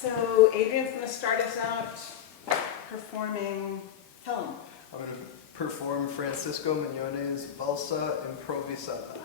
So Adrian's going to start us out performing, tell him. I'm going to perform Francisco Mignogne's Valsa Improvisata.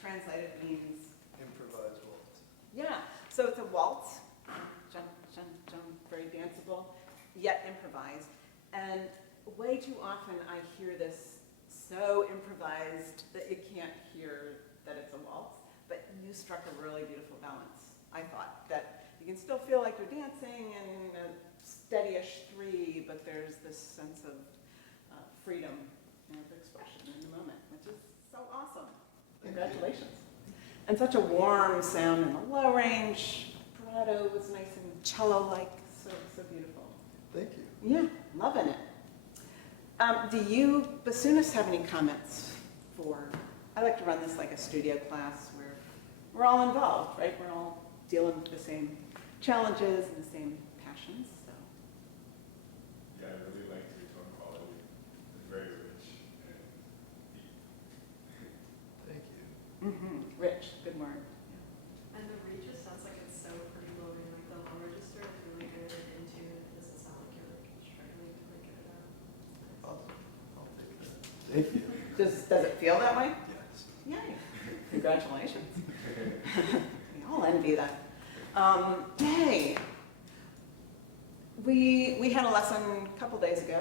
Translated means Improvised waltz. yeah. So it's a waltz, jump, jump, jump, very danceable, yet improvised. And way too often I hear this so improvised that you can't hear that it's a waltz. But you struck a really beautiful balance. I thought that you can still feel like you're dancing in a steady-ish 3, but there's this sense of freedom and of expression in the moment, which is so awesome. Congratulations. And such a warm sound in the low range. Vibrato was nice and cello-like, so beautiful. Thank you. Yeah, loving it. Do you bassoonists have any comments for, I like to run this like a studio class where we're all involved, right? We're all dealing with the same challenges and the same passions, so. Yeah, I really liked your tone quality. It's very rich and deep. Thank you. Rich, good word. And the regis sounds like it's so pretty moving. Like the low register is really good in tune. It doesn't sound like you're like struggling to like get it out. Awesome. I'll take that. Thank you. Does it feel that way? Yes. Yay. Congratulations. We all envy that. Yay. We had a lesson a couple days ago,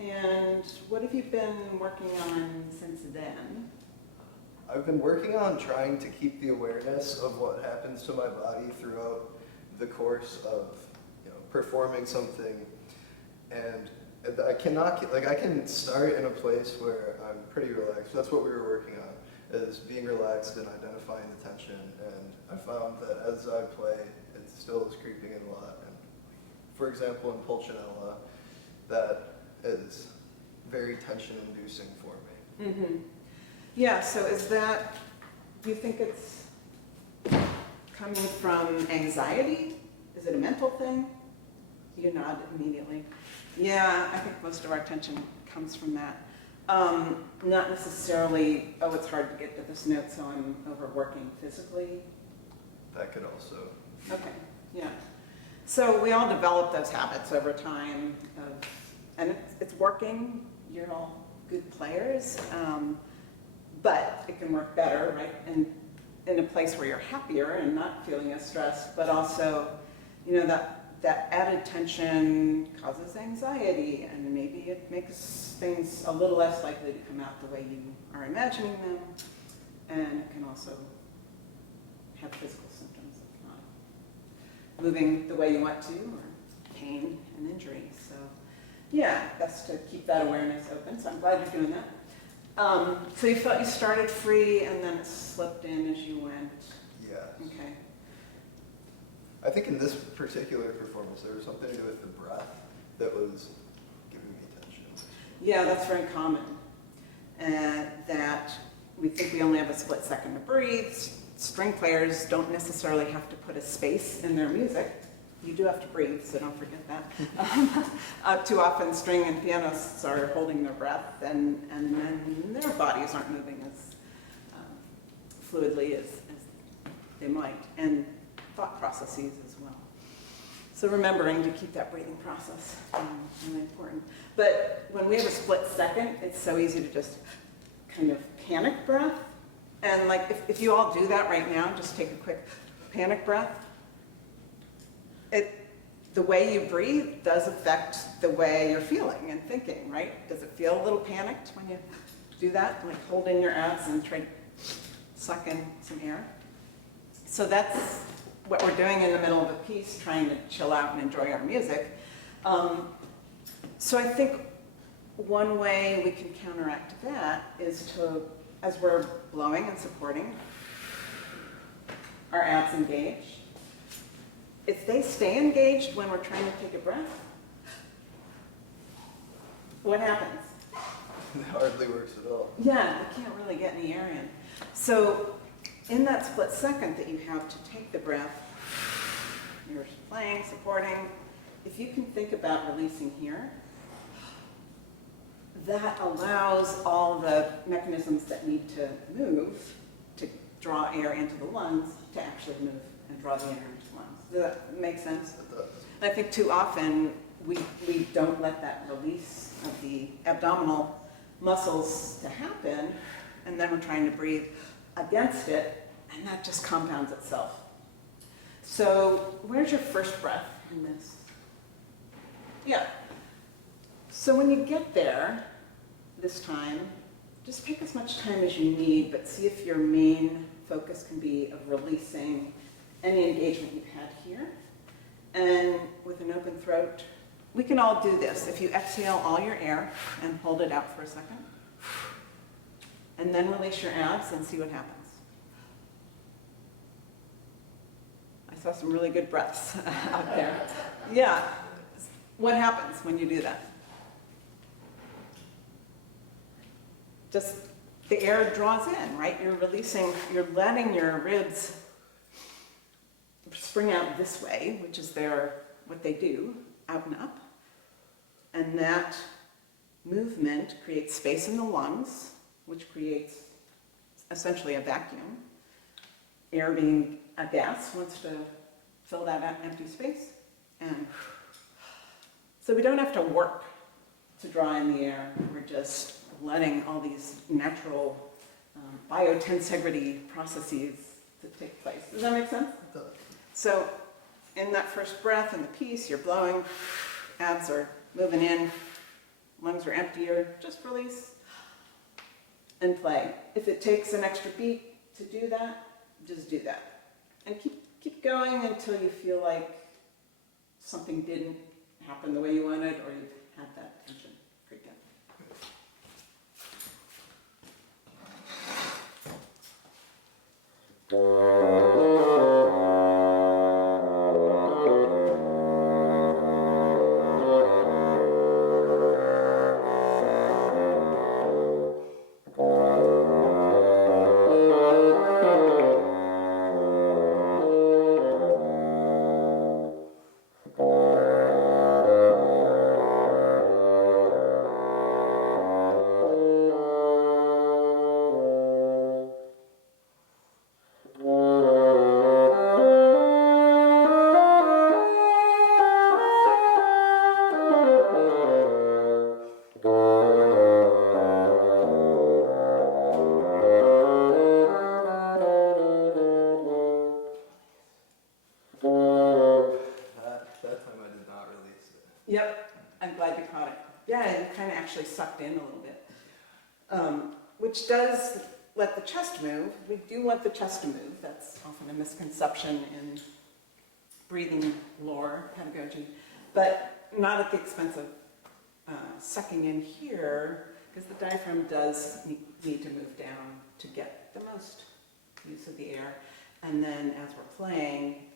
and what have you been working on since then? I've been working on trying to keep the awareness of what happens to my body throughout the course of, performing something. And I cannot, I can start in a place where I'm pretty relaxed. That's what we were working on, is being relaxed and identifying the tension. And I found that as I play, it still is creeping in a lot. And for example, in Pulcinella, that is very tension-inducing for me. Mm-hmm. Yeah, so is that, do you think it's coming from anxiety? Is it a mental thing? You nod immediately. Yeah, I think most of our tension comes from that. Not necessarily, oh, it's hard to get to this note, so I'm overworking physically. That could also. Okay, yeah. So we all develop those habits over time, and it's working. You're all good players, but it can work better, right? And in a place where you're happier and not feeling as stressed, but also, that added tension causes anxiety, and maybe it makes things a little less likely to come out the way you are imagining them, and it can also have physical symptoms of not moving the way you want to, or pain and injury. So yeah, best to keep that awareness open, so I'm glad you're doing that. So you felt you started free and then it slipped in as you went? Yes. Okay. I think in this particular performance, there was something to do with the breath that was giving me tension. Yeah, that's very common. That we think we only have a split second to breathe. String players don't necessarily have to put a space in their music. You do have to breathe, so don't forget that. Too often string and pianists are holding their breath, and then their bodies aren't moving as fluidly as they might, and thought processes as well. So remembering to keep that breathing process is really important. But when we have a split second, it's so easy to just kind of panic breath. And if you all do that right now, just take a quick panic breath. The way you breathe does affect the way you're feeling and thinking, right? Does it feel a little panicked when you do that? Like hold in your abs and try to suck in some air. So that's what we're doing in the middle of a piece, trying to chill out and enjoy our music. So I think one way we can counteract that is to, as we're blowing and supporting, our abs engaged. If they stay engaged when we're trying to take a breath, what happens? It hardly works at all. Yeah, we can't really get any air in. So in that split second that you have to take the breath, you're playing, supporting, if you can think about releasing here, that allows all the mechanisms that need to move to draw air into the lungs to actually move and draw the air into the lungs. Does that make sense? It does. I think too often we don't let that release of the abdominal muscles to happen, and then we're trying to breathe against it, and that just compounds itself. So where's your first breath in this? Yeah. So when you get there this time, just take as much time as you need, but see if your main focus can be of releasing any engagement you've had here. And with an open throat, we can all do this. If you exhale all your air and hold it out for a second, and then release your abs and see what happens. I saw some really good breaths out there. Yeah. What happens when you do that? Just the air draws in, right? You're releasing, you're letting your ribs spring out this way, which is what they do, out and up. And that movement creates space in the lungs, which creates essentially a vacuum. Air being a gas wants to fill that empty space. And so we don't have to work to draw in the air. We're just letting all these natural biotensegrity processes to take place. Does that make sense? It does. So in that first breath in the piece, you're blowing, abs are moving in, lungs are emptier, just release. and play. If it takes an extra beat to do that, just do that. And keep going until you feel like something didn't happen the way you wanted, or you've had that tension creep in. That time I did not release it. Yep, I'm glad you caught it. Yeah, you kind of actually sucked in a little bit, which does let the chest move. We do want the chest to move. That's often a misconception in breathing lore pedagogy, but not at the expense of sucking in here, because the diaphragm does need to move down to get the most use of the air. And then as we're playing,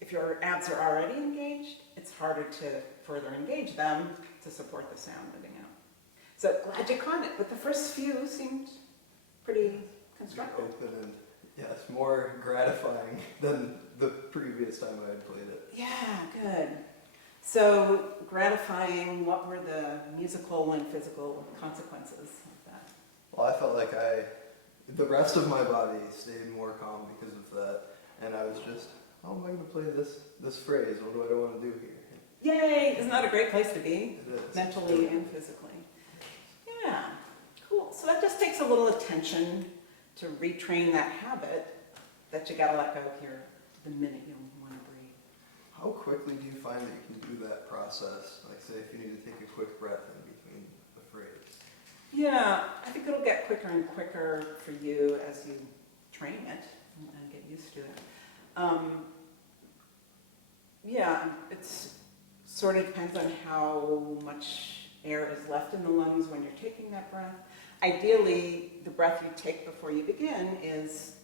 if your abs are already engaged, it's harder to further engage them to support the sound moving out. So glad you caught it, but the first few seemed pretty constructive. Open and, yes, more gratifying than the previous time I had played it. Yeah, good. So gratifying, what were the musical and physical consequences of that? Well, I felt like the rest of my body stayed more calm because of that, and I was just, how am I going to play this phrase? What do I want to do here? Yay! Isn't that a great place to be? It is. Mentally and physically. Yeah, cool. So that just takes a little attention to retrain that habit that you gotta let go here the minute you want to breathe. How quickly do you find that you can do that process? Like, say, if you need to take a quick breath in between the phrase. Yeah, I think it'll get quicker and quicker for you as you train it and get used to it. Yeah, it's sort of depends on how much air is left in the lungs when you're taking that breath. Ideally, the breath you take before you begin is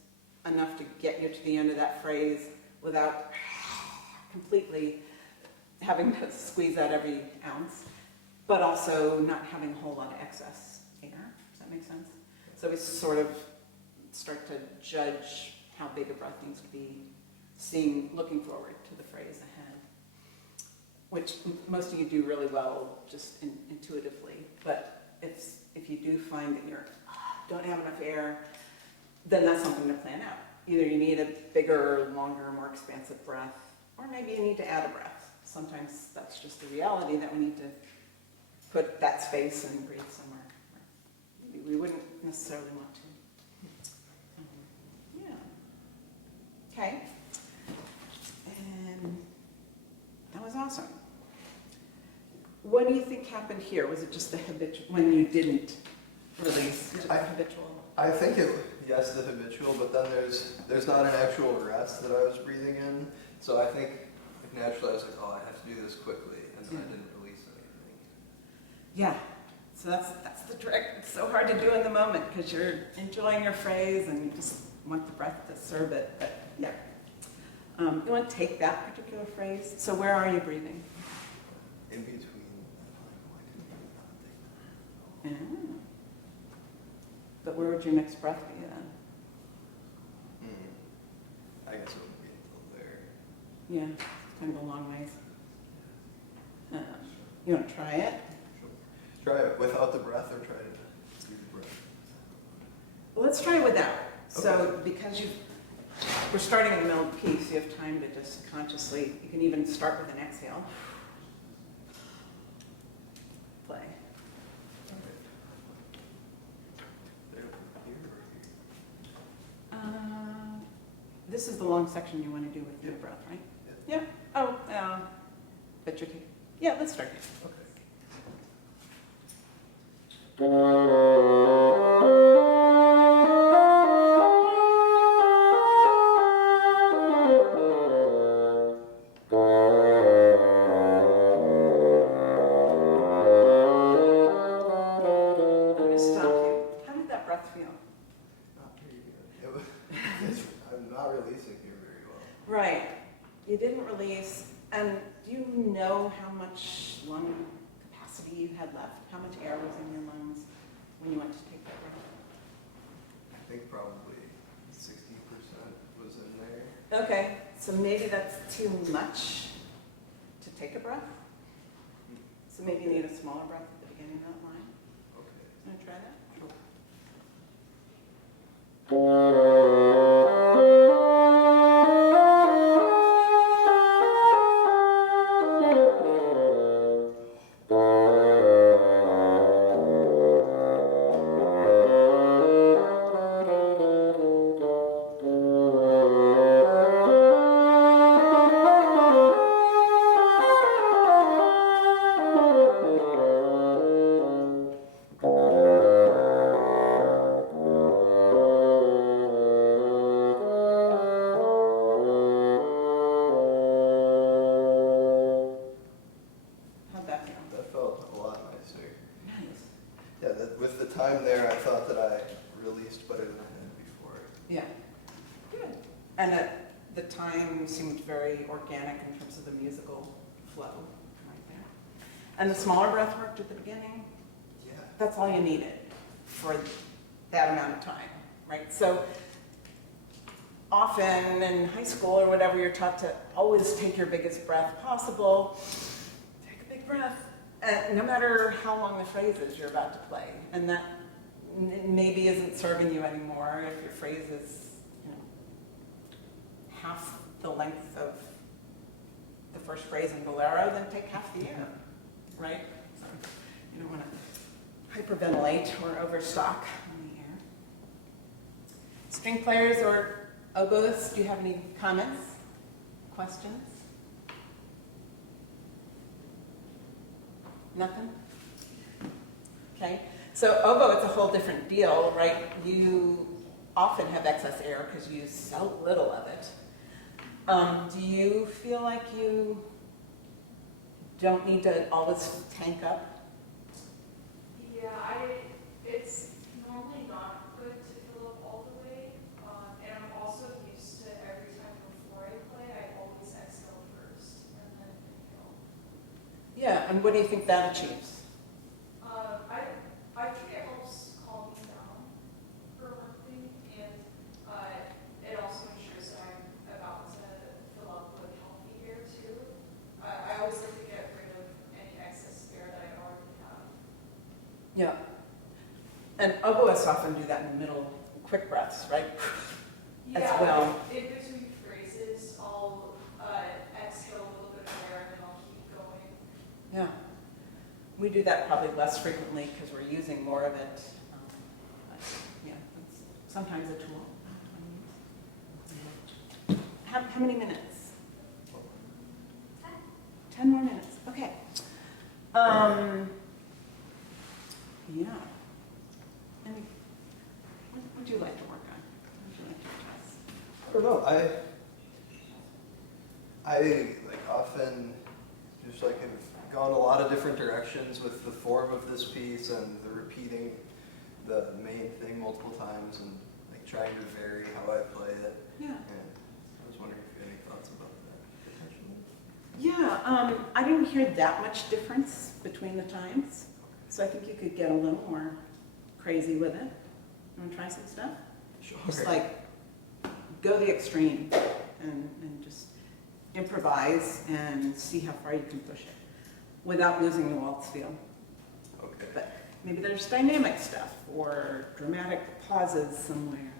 enough to get you to the end of that phrase without completely having to squeeze out every ounce, but also not having a whole lot of excess air. Does that make sense? So we sort of start to judge how big a breath needs to be, looking forward to the phrase ahead, which most of you do really well just intuitively. But if you do find that you don't have enough air, then that's something to plan out. Either you need a bigger, longer, more expansive breath, or maybe you need to add a breath. Sometimes that's just the reality that we need to put that space and breathe somewhere where maybe we wouldn't necessarily want to. Yeah. Okay. And that was awesome. What do you think happened here? Was it just the habitual, when you didn't release, just the habitual? I think yes, the habitual, but then there's not an actual rest that I was breathing in. So I think naturally I was like, oh, I have to do this quickly, and then I didn't release anything. Yeah, so that's the trick. It's so hard to do in the moment because you're enjoying your phrase and you just want the breath to serve it. But yeah, you want to take that particular phrase. So where are you breathing? In between. Yeah. But where would your next breath be then? I guess it wouldn't be until there. Yeah, it's kind of a long ways. You want to try it? Sure. Try it without the breath or try to do the breath? Well, let's try it without. So Okay. because we're starting in the middle of the piece, you have time to just consciously, you can even start with an exhale. Play. This is the long section you want to do with your breath, right? Yeah. Oh, but you're taking. Yeah, let's start here. Okay. Right. You didn't release, and do you know how much lung capacity you had left? How much air was in your lungs when you went to take that breath? I think probably 60% was in there. Okay, so maybe that's too much to take a breath. So maybe you need a smaller breath at the beginning of that line. Okay. Want to try that? How'd that feel? That felt a lot nicer. Nice. Yeah, with the time there, I thought that I released better than I had before. Yeah. Good. And the time seemed very organic in terms of the musical flow right there. And the smaller breath worked at the beginning. Yeah. That's all you needed for that amount of time, right? So often in high school or whatever, you're taught to always take your biggest breath possible. Take a big breath, no matter how long the phrase is you're about to play. And that maybe isn't serving you anymore if your phrase is, you know, half the length of the first phrase in Bolero, then take half the air, right? So you don't want to hyperventilate or overstock on the air. String players or oboists, do you have any comments, questions? Nothing? Okay, so oboe, it's a whole different deal, right? You often have excess air because you use so little of it. Do you feel like you don't need to always tank up? Yeah, it's normally not good to fill up all the way, and I'm also used to every time before I play, I always exhale first, and then inhale. Yeah, and what do you think that achieves? I think it helps calm me down for one thing, and it also ensures that I'm about to fill up with healthy air too. I always like to get rid of any excess air that I already have. Yeah. And oboists often do that in the middle, quick breaths, right? As Yeah, well. in between phrases, I'll exhale a little bit of air and then I'll keep going. Yeah. We do that probably less frequently because we're using more of it. But, yeah, it's sometimes a tool. How many minutes? 10 more minutes. Okay. Yeah. What would you like to work on? What would you like to test? I don't know. I like often just like have gone a lot of different directions with the form of this piece and the repeating the main thing multiple times and like trying to vary how I play it. Yeah. And I was wondering if you had any thoughts about that potentially. Yeah, I didn't hear that much difference between the times, so I think you could get a little more crazy with it. You want to try some stuff? Sure. Just like go the extreme and just improvise and see how far you can push it without losing the waltz feel. Okay. But maybe there's dynamic stuff or dramatic pauses somewhere.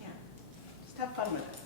Yeah, just have fun with it.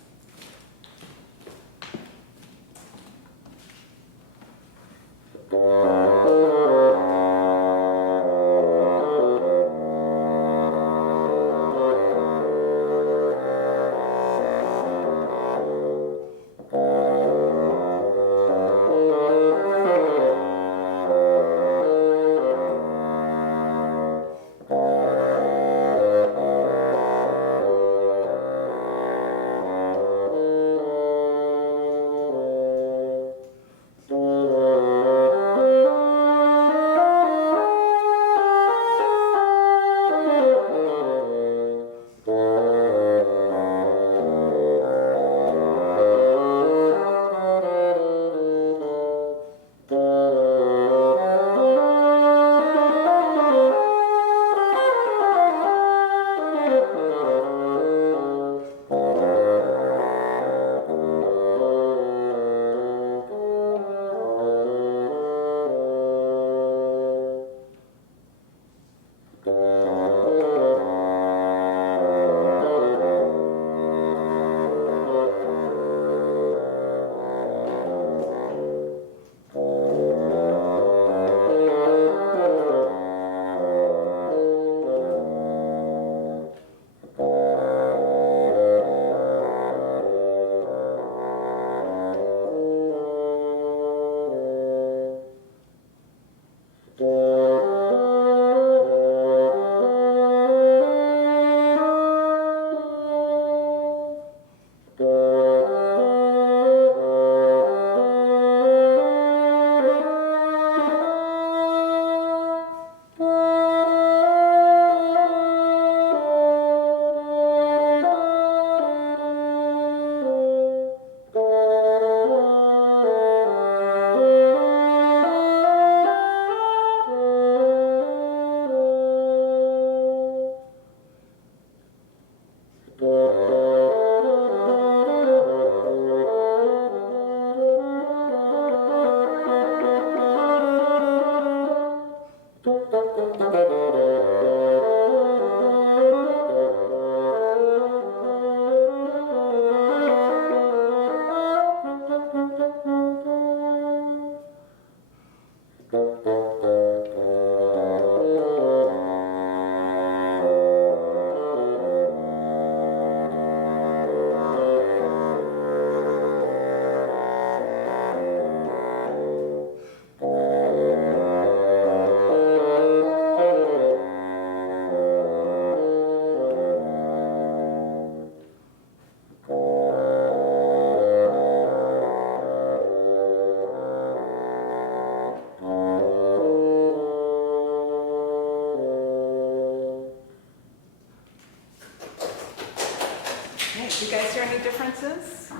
Do you guys hear any differences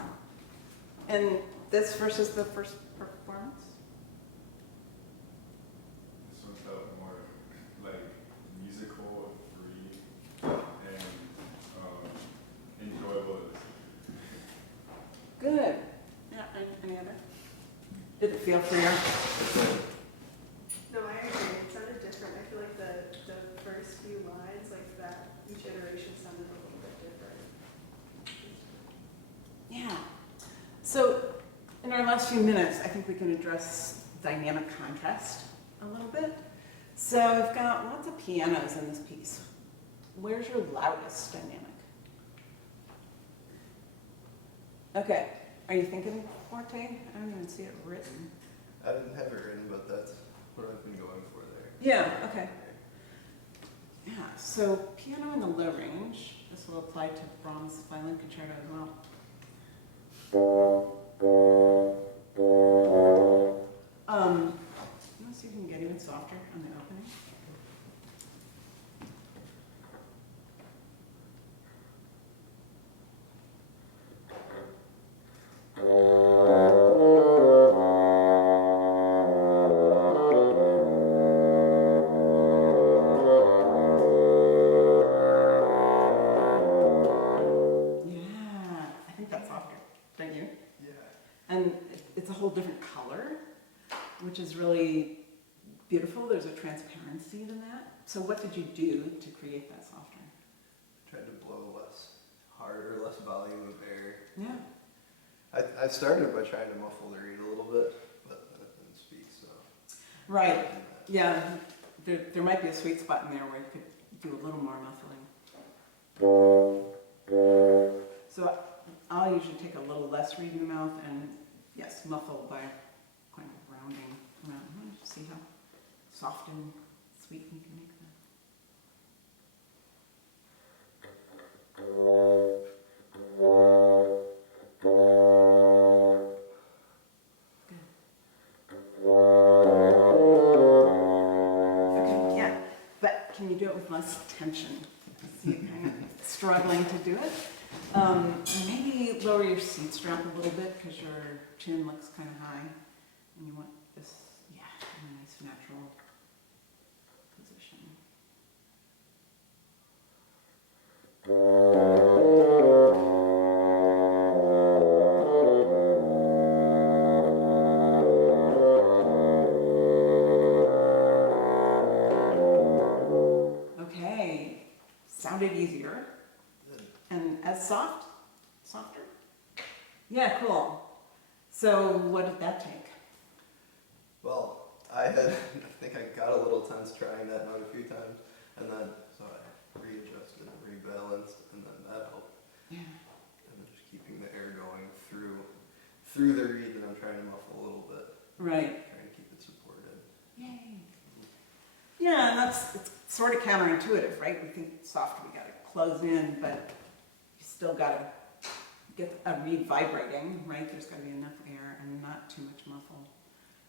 in this versus the first performance? This one felt more like musical, free, and enjoyable. Good. Yeah, any other? Did it feel freer? No, I agree. It sounded different. I feel like the first few lines, like that, each iteration sounded a little bit different. Yeah. So in our last few minutes, I think we can address dynamic contrast a little bit. So I've got lots of pianos in this piece. Where's your loudest dynamic? Okay. Are you thinking forte? I don't even see it written. I didn't have it written, but that's what I've been going for there. Yeah, okay. Yeah, so piano in the low range. This will apply to Brahms' violin concerto as well. Let's see if we can get even softer on the opening. Yeah, I think that's softer, don't you? Yeah. And it's a whole different color, which is really beautiful. There's a transparency in that. So what did you do to create that softer? Tried to blow less hard or less volume of air. Yeah. I started by trying to muffle the reed a little bit, but then it didn't speak, so. Right. Yeah. There might be a sweet spot in there where you could do a little more muffling. So I'll usually take a little less reed in the mouth and, yes, muffle by kind of rounding around. See how soft and sweet you can make that. Okay, yeah, but can you do it with less tension? See it kind of struggling to do it. Maybe lower your seat strap a little bit because your chin looks kind of high, and you want this, yeah, in a nice natural position. Okay, sounded easier. And as softer? Yeah, cool. So what did that take? Well, I think I got a little tense trying that note a few times, and then, so I readjusted, rebalanced, and then that helped. Yeah. And then just keeping the air going through the reed that I'm trying to muffle a little bit. Right. Trying to keep it supported. Yay. Yeah, and it's sort of counterintuitive, right? We think soft, we gotta close in, but you still gotta get a reed vibrating, right? There's gotta be enough air and not too much muffle.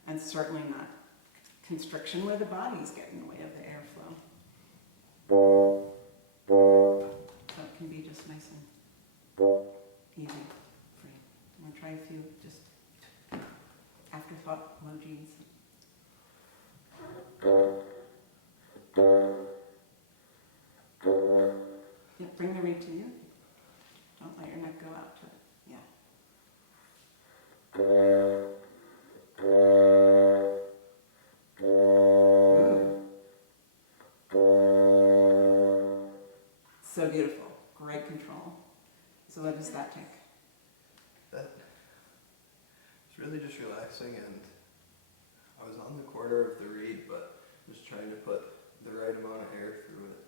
And certainly not constriction where the body's getting in the way of the airflow. So it can be just nice and easy, free. I'm gonna try a few just afterthought low G's. Yeah, bring the reed to you. Don't let your neck go out to it. Yeah. Ooh. So beautiful. Great control. So what does that take? That it's really just relaxing, and I was on the corner of the reed, but just trying to put the right amount of air through it.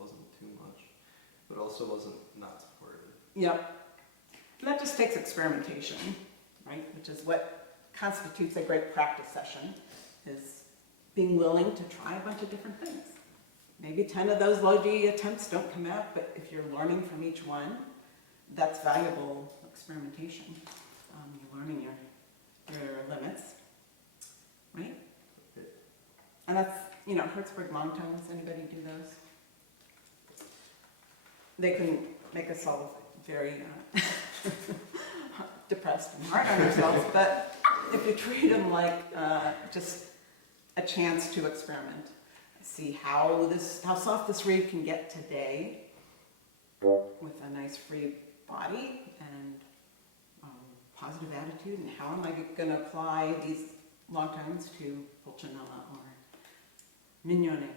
Wasn't too much, but also wasn't not supported. Yep. And that just takes experimentation, right? Which is what constitutes a great practice session, is being willing to try a bunch of different things. Maybe 10 of those low G attempts don't come out, but if you're learning from each one, that's valuable experimentation. You're learning your limits, right? And that's, Hertzberg long tones. Anybody do those? They can make us all very depressed and hard on ourselves, but if you treat them like just a chance to experiment, see how soft this reed can get today with a nice free body and positive attitude, and how am I going to apply these long tones to Pulcinella or Mignone.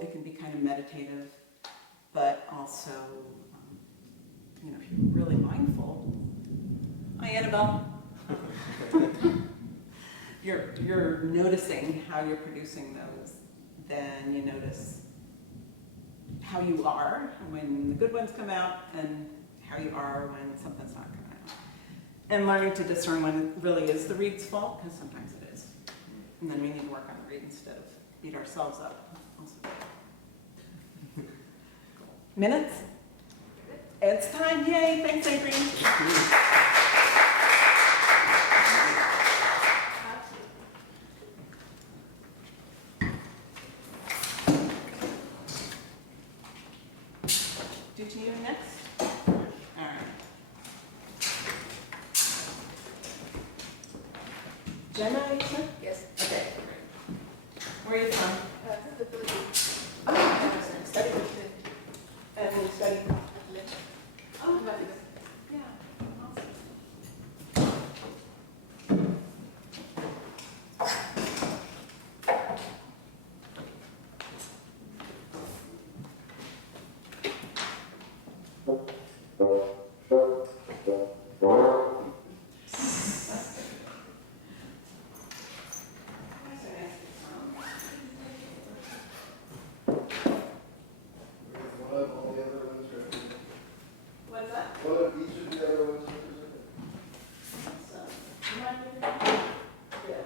It can be kind of meditative, but also, if you're really mindful. Hi, Annabelle. You're noticing how you're producing those, then you notice how you are when the good ones come out and how you are when something's not coming out. And learning to discern when it really is the reed's fault, because sometimes it is. And then we need to work on the reed instead of beat ourselves up. Minutes? It's time, yay, thanks Adrian. Do to you next? All right. Jenna, you said? Yes. Okay. Where are you from? The Philippines. Oh, study. And you study? Oh, yeah. Awesome. One of all the other ones represented. What's that? One of each of the other ones represented. So, you mind doing that? Yeah.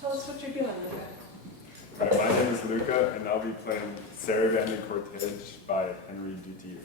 Tell us what you're doing, Lucca. My name is Lucca, and I'll be playing Sarabande Cortege by Henry Duthier.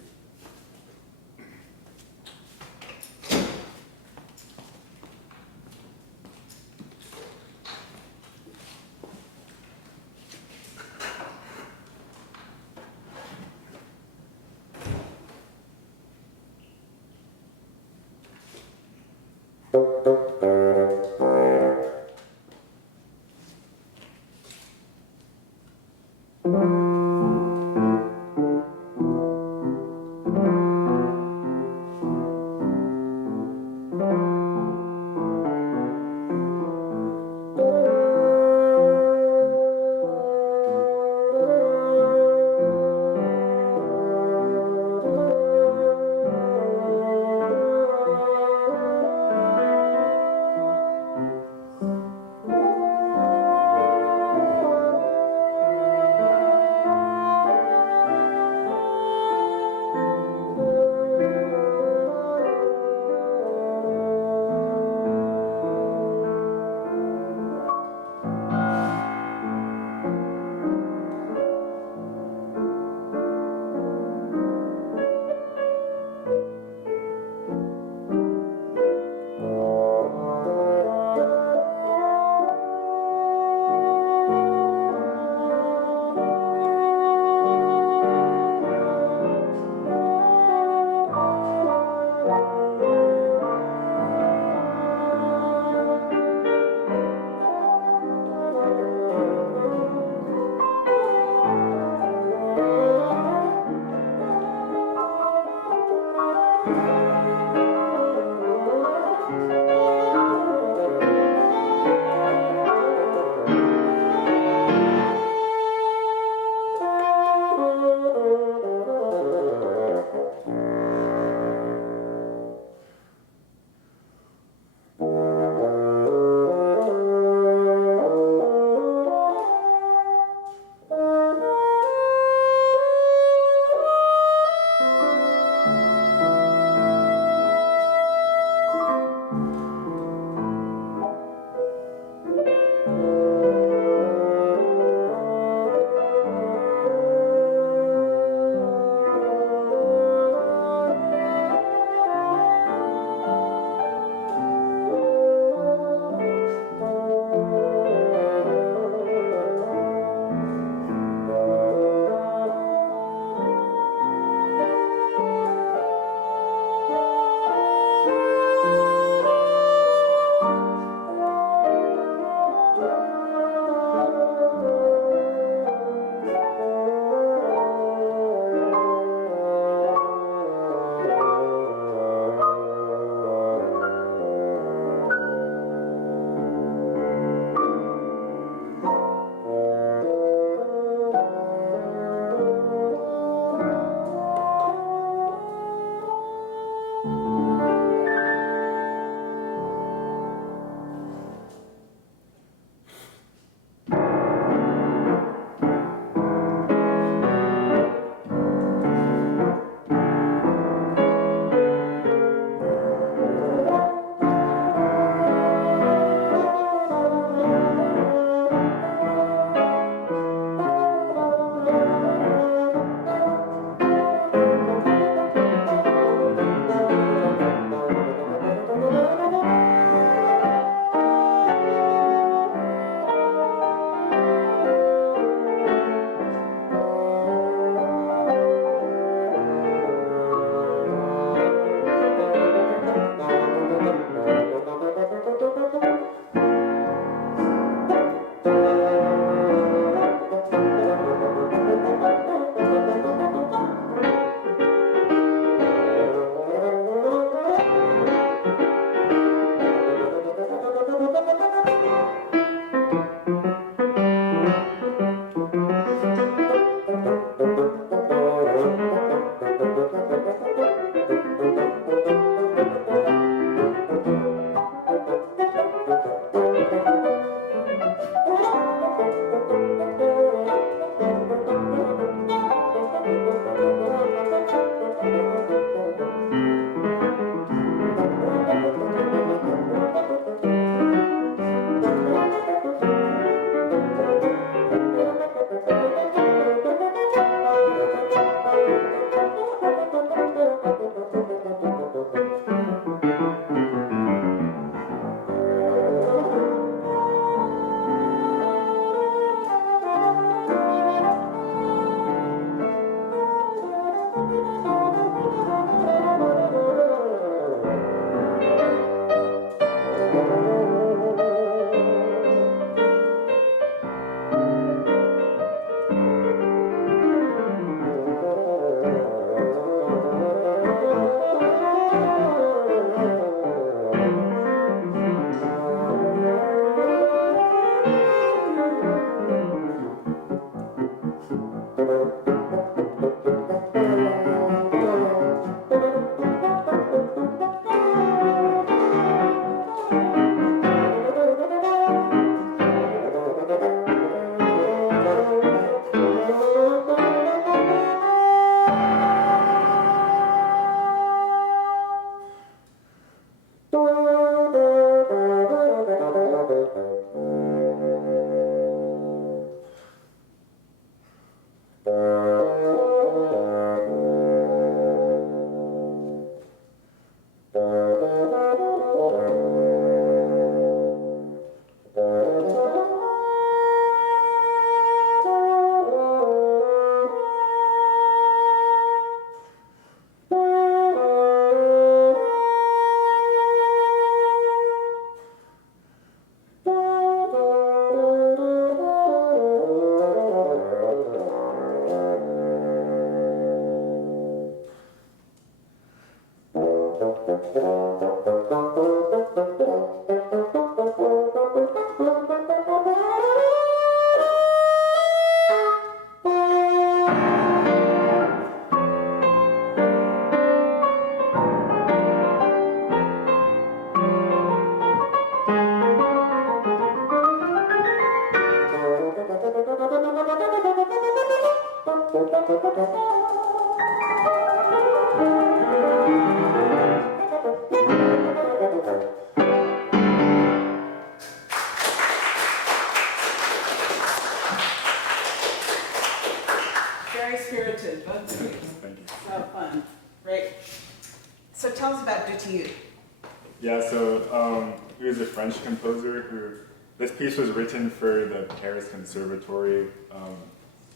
Yeah, so he was a French composer who, this piece was written for the Paris Conservatory.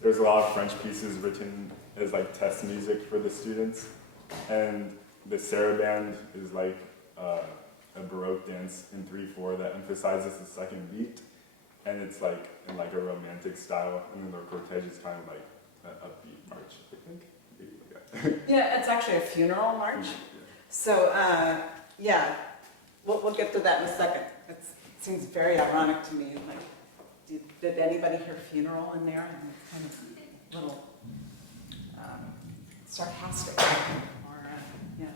There's a lot of French pieces written as like test music for the students. And the saraband is like a Baroque dance in 3/4 that emphasizes the second beat. And it's like in like a romantic style. And then the cortege is kind of like an upbeat march, I think. Yeah, it's actually a funeral march. So, yeah, we'll get to that in a second. It seems very ironic to me. Like, did anybody hear funeral in there? And it's kind of a little sarcastic. Or, yeah.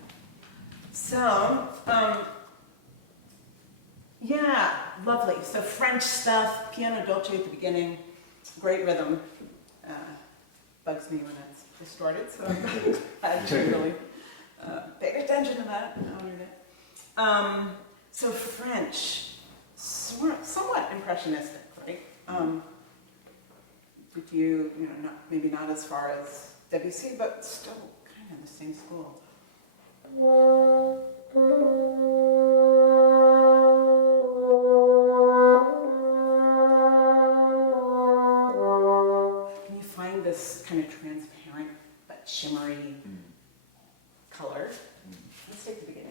So, yeah, lovely. So French stuff, piano dolce at the beginning, great rhythm. Bugs me when it's distorted, so I should really pay attention to that. So French, somewhat impressionistic, right? Did you know, maybe not as far as Debussy, but still kind of the same school. Can you find this kind of transparent but shimmery color? Let's take the beginning.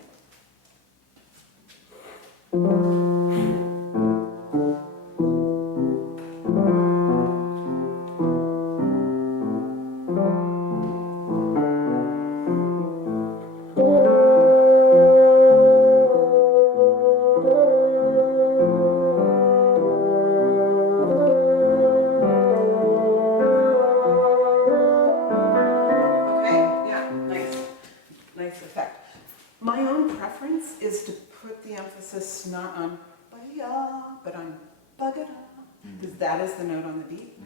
Not on ba-ya, but on ba-ga-da, because that is the note on the beat.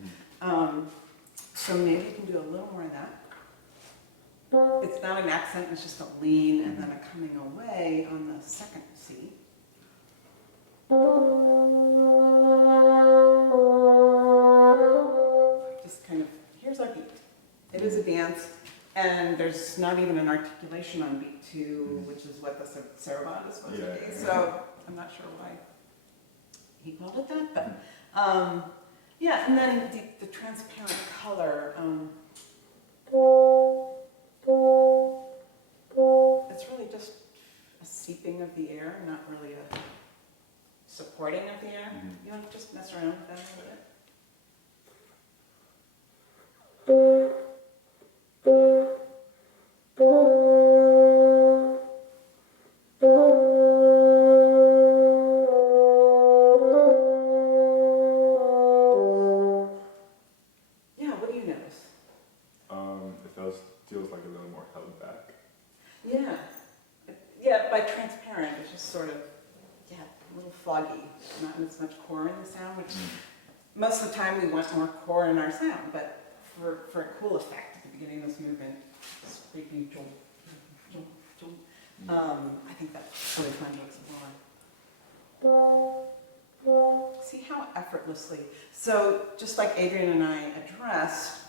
So maybe you can do a little more of that. It's not an accent, it's just a lean and then a coming away on the second C. Just kind of, here's our beat. It is a dance, and there's not even an articulation on beat 2, which is what the saraband is supposed to be. So I'm not sure why he called it that, but yeah, and then the transparent color. It's really just a seeping of the air, not really a supporting of the air. You know, just mess around with that a little bit. Most of the time we want more core in our sound, but for a cool effect at the beginning of this movement, scraping, I think that's really fun to explore. See how effortlessly. So just like Adrian and I addressed,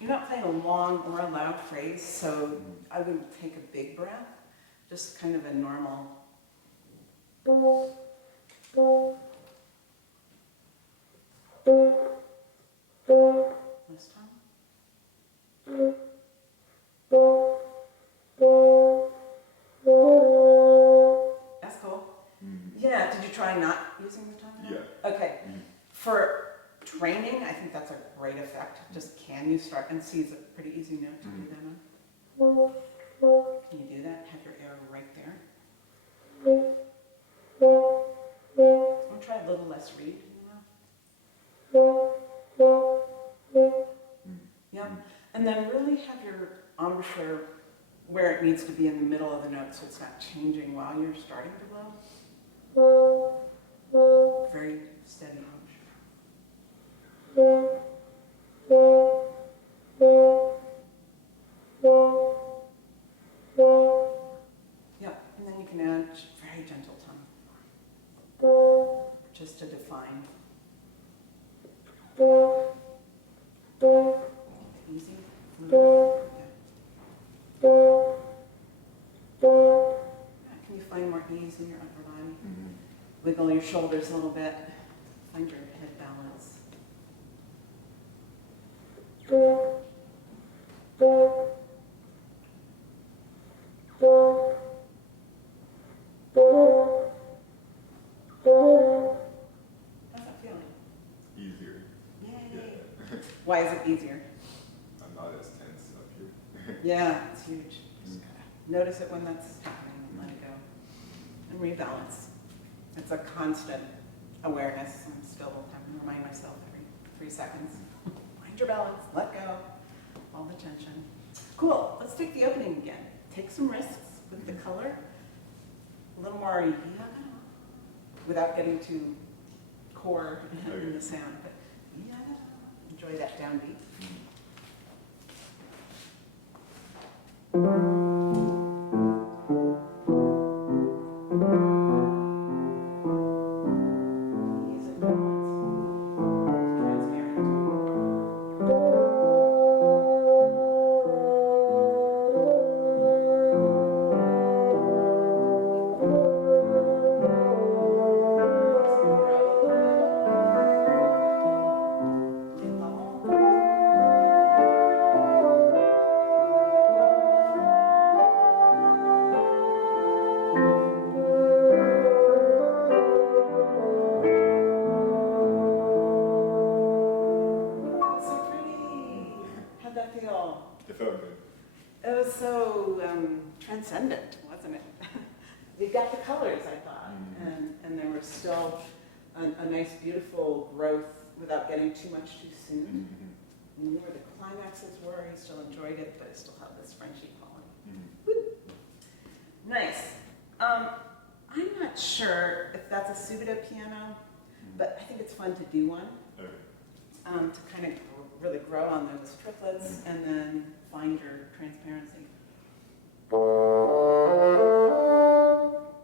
you're not playing a long or a loud phrase, so I would take a big breath, just kind of a normal. This time. That's cool. Yeah, did you try not using the tongue? Yeah. Okay. For training, I think that's a great effect. Just can you start, and C is a pretty easy note to do that on. Can you do that? Have your air right there. I'll try a little less read. Yeah, and then really have your embouchure where it needs to be in the middle of the note, so it's not changing while you're starting to blow. Very steady embouchure. Yeah, and then you can add very gentle tongue, just to define. Easy. Yeah. Can you find Wiggle your shoulders a little bit. Find your head balance. How's that feeling? Easier. Yay. Why is it easier? I'm not as tense up here. Yeah, it's huge. Just gotta notice it when that's happening and let it go. And rebalance. It's a constant awareness. I'm still having to remind myself every 3 seconds. Find your balance, let go, all the tension. Cool, let's take the opening again. Take some risks with the color. A little more yaga, without getting too core in the sound. But yaga, enjoy that downbeat. Music balance, transparent. So pretty. How'd that feel? It felt good. It was so transcendent, wasn't it? We got the colors, I thought, and there was still a nice, beautiful growth without getting too much too soon. You knew where the climaxes were, you still enjoyed it, but it still had this Frenchy quality. Woo. Nice. I'm not sure if that's a subito piano, but I think it's fun to do one. Okay. To kind of really grow on those triplets and then find your transparency. What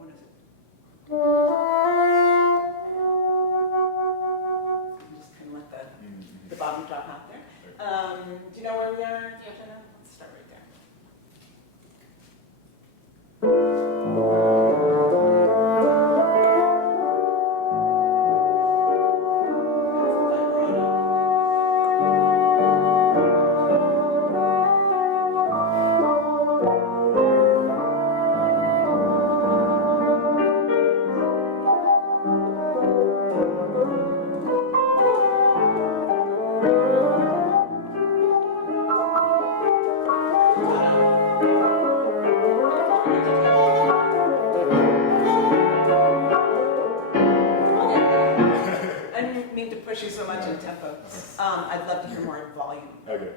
is it? You just kind of let the bottom drop out there. Do you know where we are? Jenna? Let's start right there. I didn't mean to push you so much in tempo. I'd love to hear more volume. Okay.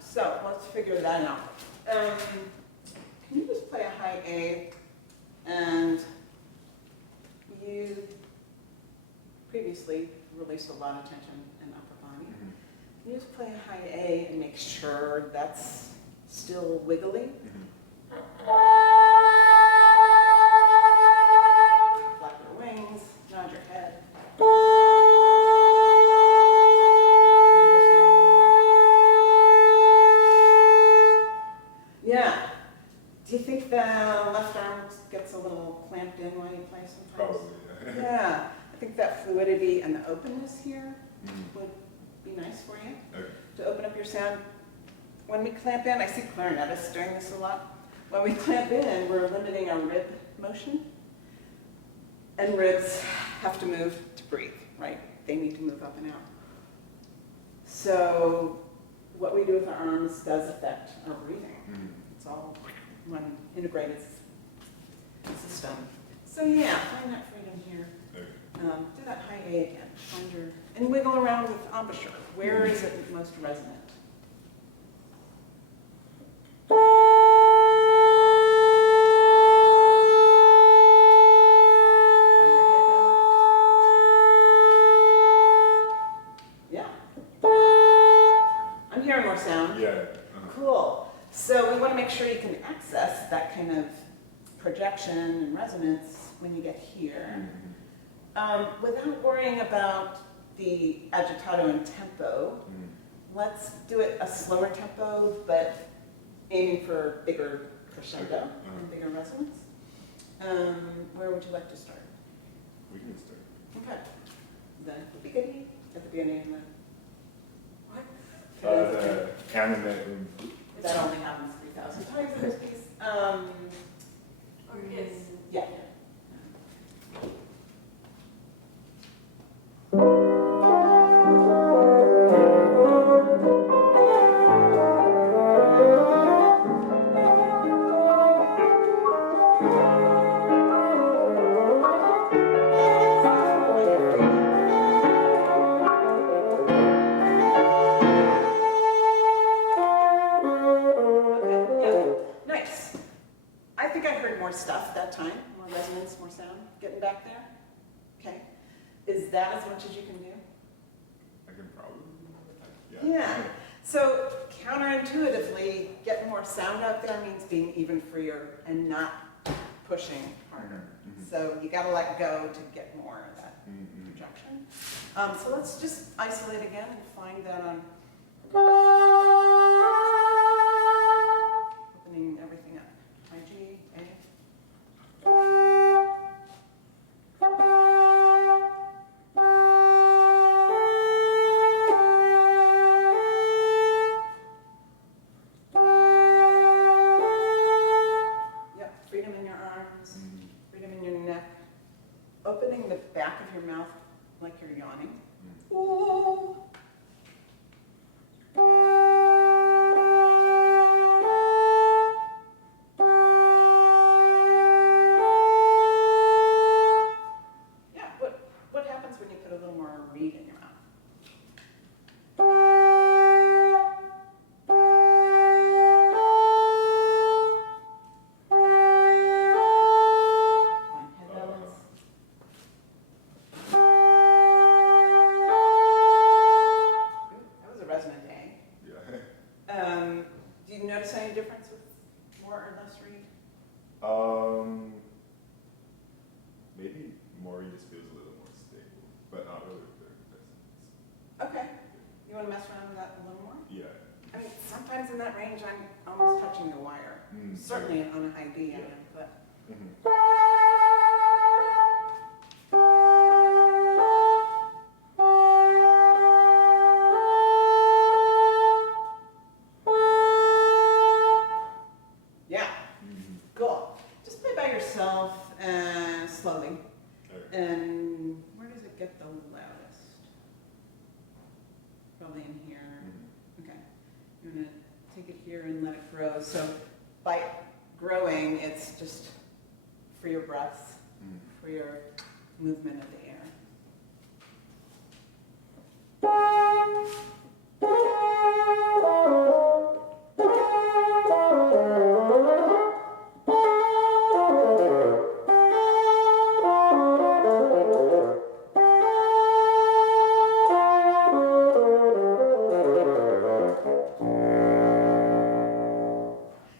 So let's figure that out. Can you just play a high A? And you previously released a lot of tension in upper body. Can you just play a high A and make sure that's still wiggly? Flap your wings, nod your head. Yeah. Do you think the left arm gets a little clamped in while you play sometimes? Probably, yeah. Yeah. I think that fluidity and the openness here would be nice for you Okay. to open up your sound. When we clamp in, I see clarinetists doing this a lot. When we clamp in, we're limiting our rib motion. And ribs have to move to breathe, right? They need to move up and out. So what we do with our arms does affect our breathing. It's all one integrated system. So yeah, find that freedom here. Okay. Do that high A again. Find your, and wiggle around with embouchure. Where is it most resonant? Find your head balance. Yeah. I'm hearing more sound. Yeah. Cool. So we want to make sure you can access that kind of projection and resonance when you get here, without worrying about the agitato and tempo. Let's do it a slower tempo, but aiming for bigger crescendo and bigger resonance. Where would you like to start? We can get started. Okay. Then the beginning, at the beginning and then. The animate. That only happens 3,000 times in this piece. Yes. Yeah. Nice. I think I heard more stuff that time, more resonance, more sound, getting back there. Okay. Is that as much as you can do? I can probably. Yeah. So counterintuitively, getting more sound out there means being even freer and not pushing harder. So you got to let go to get more of that projection. So let's just isolate again and find that on opening everything up. High G, A. Yep, freedom in your arms, freedom in your neck. Opening the back of your mouth like you're yawning. Ooh. Yeah, what happens when you put a little more reed in your mouth? On head balance. Good. That was a resonant A. Yeah. Do you notice any difference with more or less reed? Maybe Maury just feels a little more stable, but not really very resonance. Okay. You want to mess around with that a little more? Yeah. I mean, sometimes in that range, I'm almost touching the wire. Certainly on a high D, I am, but. Yeah, cool. Just play by yourself and slowly. And where does it get the loudest? Probably in here. Okay. You're going to take it here and let it grow. So by growing, it's just for your breath, for your movement of the air.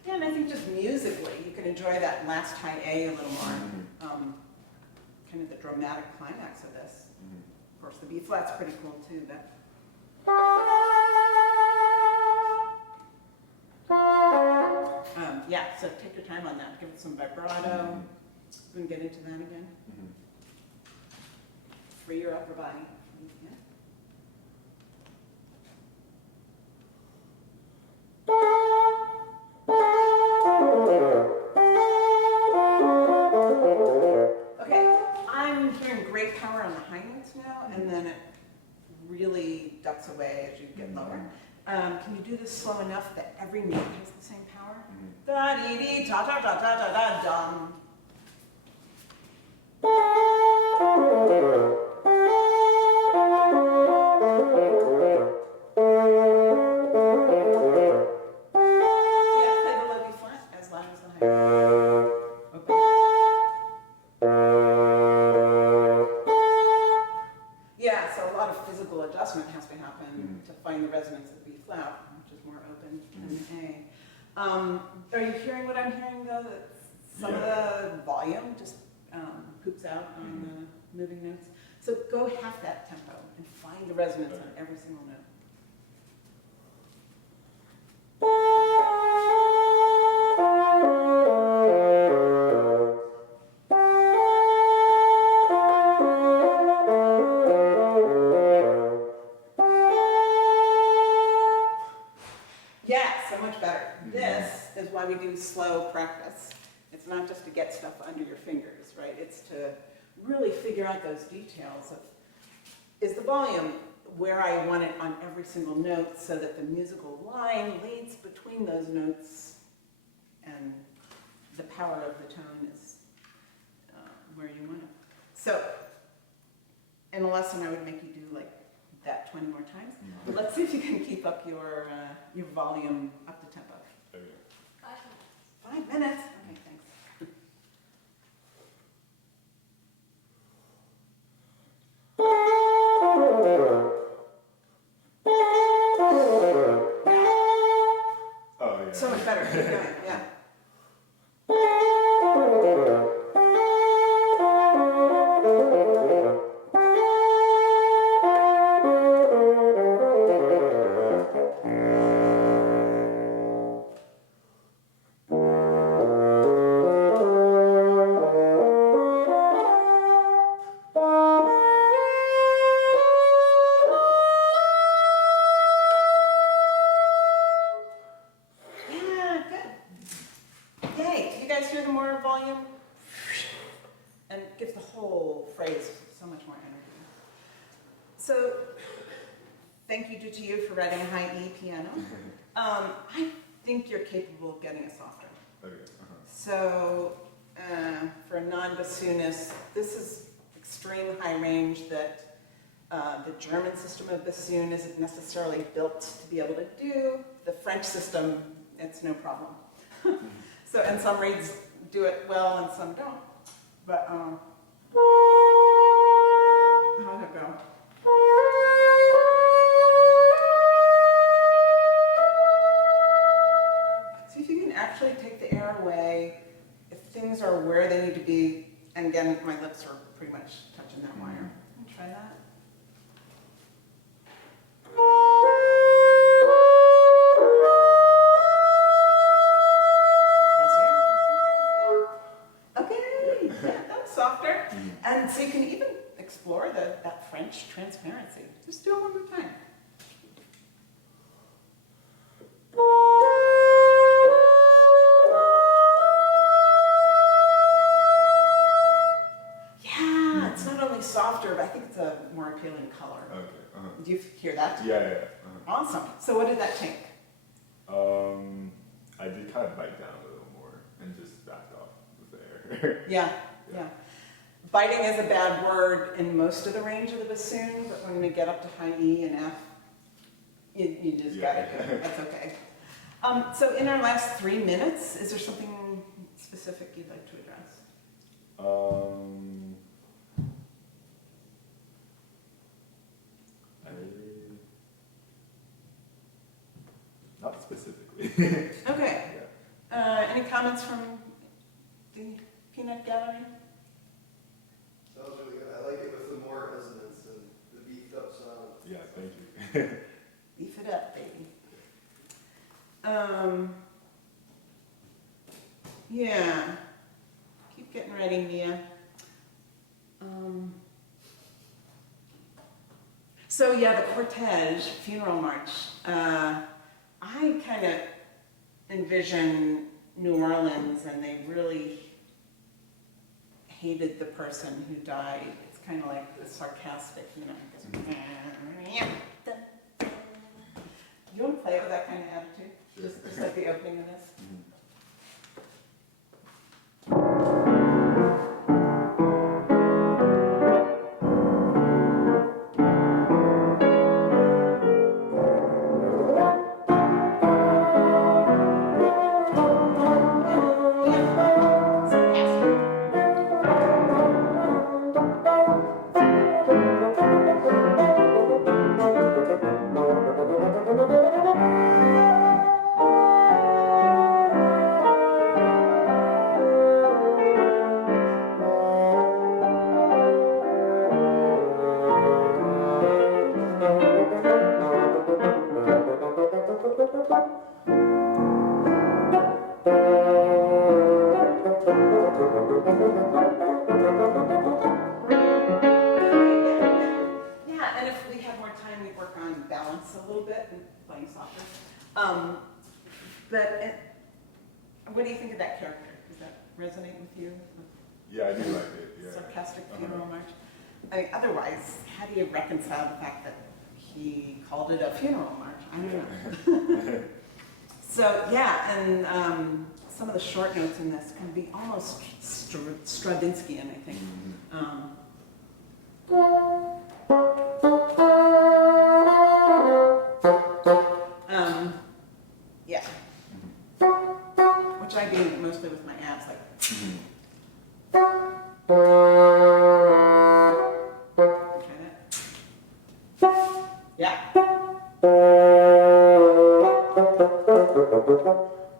Yeah, and I think just musically, you can enjoy that last high A a little more. Kind of the dramatic climax of this. Of course, the B flat's pretty cool too, but. Yeah, so take your time on that. Give it some vibrato. We can get into that again. Free your upper body. Yeah. Okay, I'm hearing great power on the high notes now, and then it really ducks away as you get lower. Can you do this slow enough that every note has the same power? Da dee dee da da da da da da dum. Yeah, play the low B flat as loud as the high. Okay. Yeah, so a lot of physical adjustment has to happen to find the resonance of B flat, which is more open than A. Are you hearing what I'm hearing though? That some of the volume just poops out on the moving notes. So go half that tempo and find the resonance on every single note. why we do slow practice. It's not just to get stuff under your fingers, right? It's to really figure out those details of, is the volume where I want it on every single note so that the musical line leads between those notes and the power of the tone is where you want it. So, in a lesson I would make you do like that 20 more times. Mm-hmm. Let's see if you can keep up your volume up to tempo. Okay. 5 minutes? Okay, thanks. Oh, yeah. So much better. Keep going. Yeah. Yeah, good. Yay. Do you guys hear the more volume? And it gives the whole phrase so much more energy. So, thank you to you for writing a high E piano. I think you're capable of getting a softer. Okay. So, for a non-bassoonist, this is extreme high range that the German system of bassoon isn't necessarily built to be able to do. The French system, it's no problem. So, and some reeds do it well and some don't. But, how'd it go? See if you can actually take the air away, if things are where they need to be, and again, my lips are pretty much touching that wire. Try that. Let's hear it. Okay, yeah, that's softer. And so you can even explore that French transparency. Just do it one more time. Yeah, it's not only softer, but I think it's a more appealing color. Okay. Do you hear that? Yeah. Awesome. So what did that take? I did kind of bite down a little more and just backed off with the air. Yeah. Biting is a bad word in most of the range of the bassoon, but when we get up to high E and F, you just gotta do it. That's okay. So in our last 3 minutes, is there something specific you'd like to address? Not specifically. Okay. Any comments from the peanut gallery? Sounds really good. I like it with the more resonance and the beefed up sound. Yeah, thank you. Beef it up, baby. Yeah. Keep getting ready, Mia. So yeah, the cortege, funeral march. I kind of envision New Orleans, and they really hated the person who died. It's kind of like the sarcastic, you know. You want to play with that kind of attitude? Just like the opening of this? Yeah, and if we had more time, we'd work on balance a little bit and playing softer. But What do you think of that character? Does that resonate with you? Yeah, I do like it. Yeah. Sarcastic funeral march. I mean, otherwise, how do you reconcile the fact that he called it a funeral march? I don't know. So yeah, and some of the short notes in this can be almost Stravinskian, I think. Yeah. Which I do mostly with my abs, like. Try that. Yeah.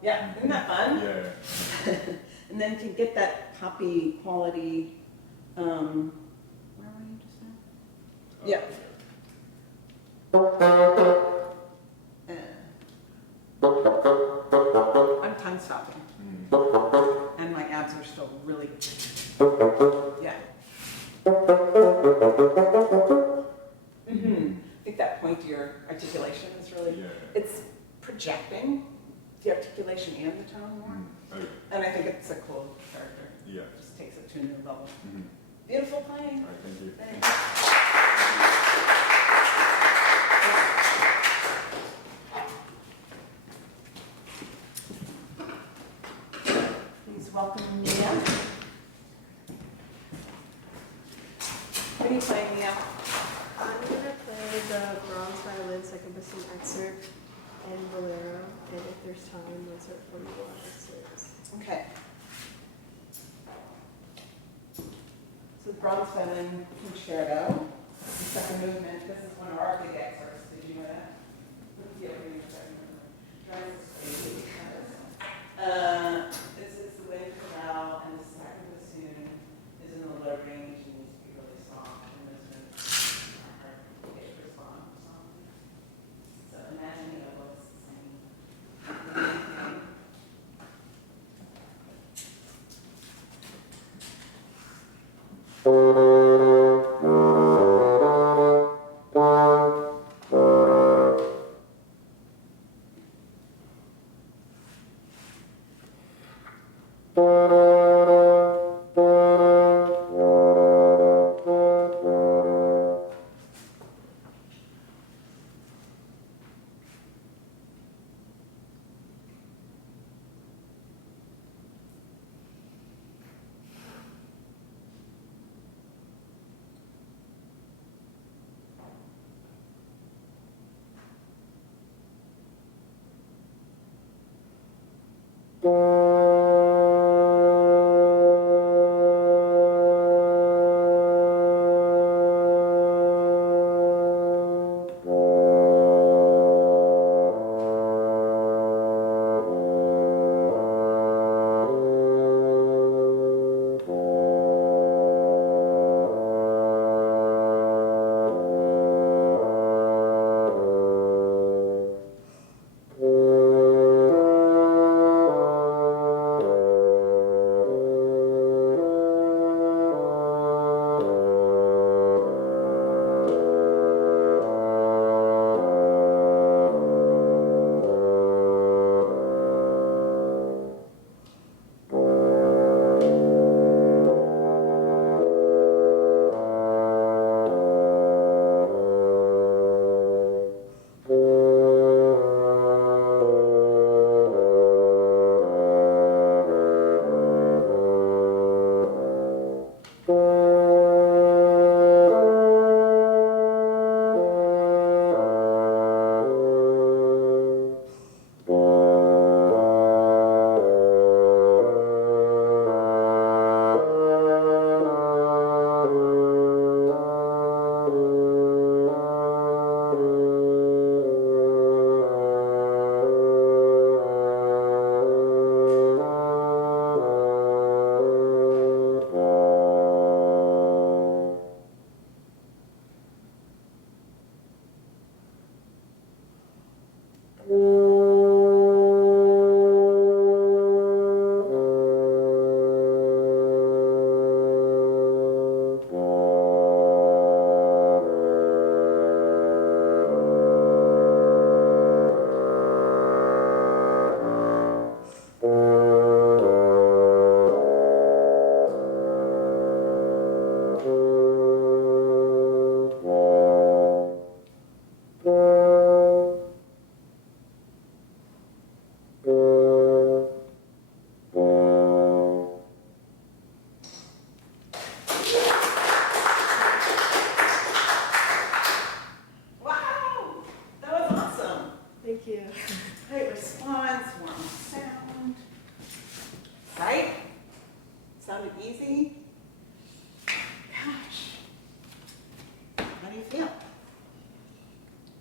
Yeah, isn't that fun? Yeah. And then to get that poppy quality, where were you just now? Yeah. I'm tongue stopping. And my abs are still really, yeah. I think that pointier articulation is really, it's projecting the articulation and the tone more. Okay. And I think it's a cool character. Yeah. Just takes it to a new level. Beautiful playing. All right, thank you. Thanks. Please welcome Mia. What are you playing, Mia? I'm gonna play the bronze violin second bassoon excerpt and bolero, and if there's time, Mozart Formula excerpts. Okay. So the bronze violin concerto, the second movement. This is one of our big excerpts. Did you know that? Yeah, we this is the way chorale, and the second bassoon is in the low range and needs to be really soft, and those notes are hard to get to respond softly. So imagining a voice singing. feel?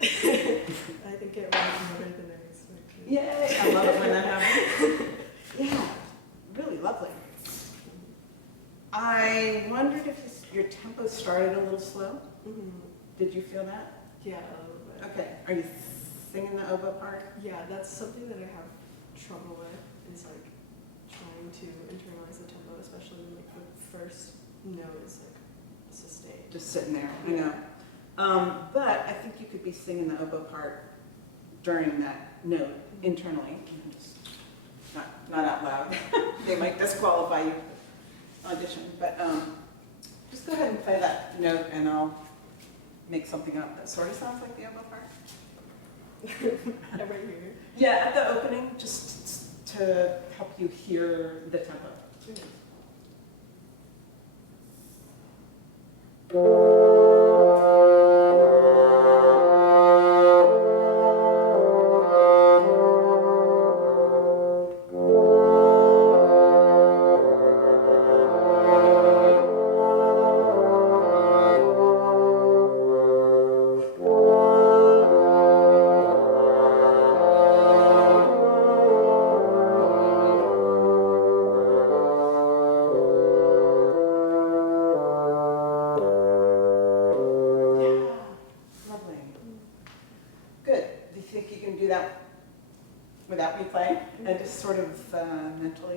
I think it went better than I expected. Yay! I love it when that happens. Yeah, really lovely. I wondered if your tempo started a little slow. Mm-hmm. Did you feel that? Yeah, a little bit. Okay. Are you singing the oboe part? Yeah, that's something that I have trouble with, is like trying to internalize the tempo, especially when like the first note is like sustained. Just sitting there, I know. But I think you could be singing the oboe part during that note internally, just not out loud. They might disqualify you audition, but just go ahead and play that note and I'll make something up that sort of sounds like the oboe part. Right here. Yeah, at the opening, just to help you hear the tempo.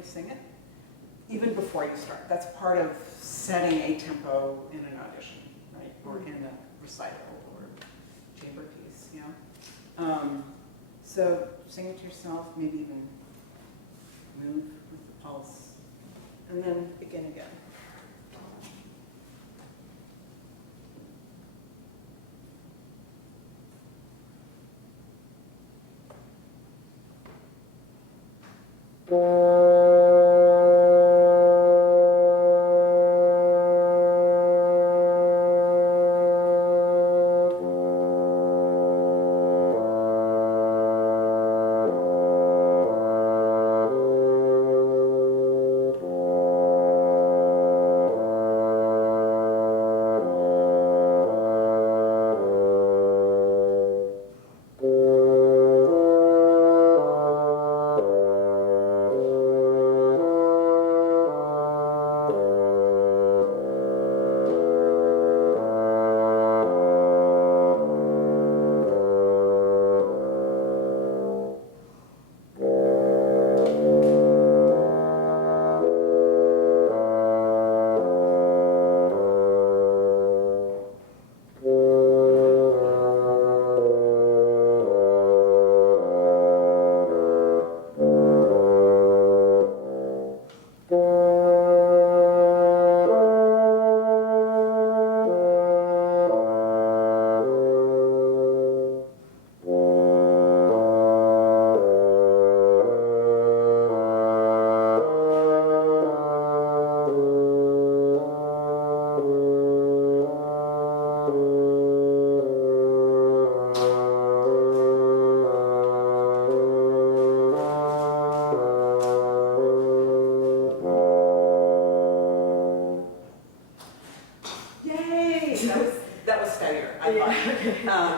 Sing it, even before you start. That's part of setting a tempo in an audition, right? Or in a recital or chamber piece, you know? So sing it to yourself, maybe even move with the pulse, and then begin again.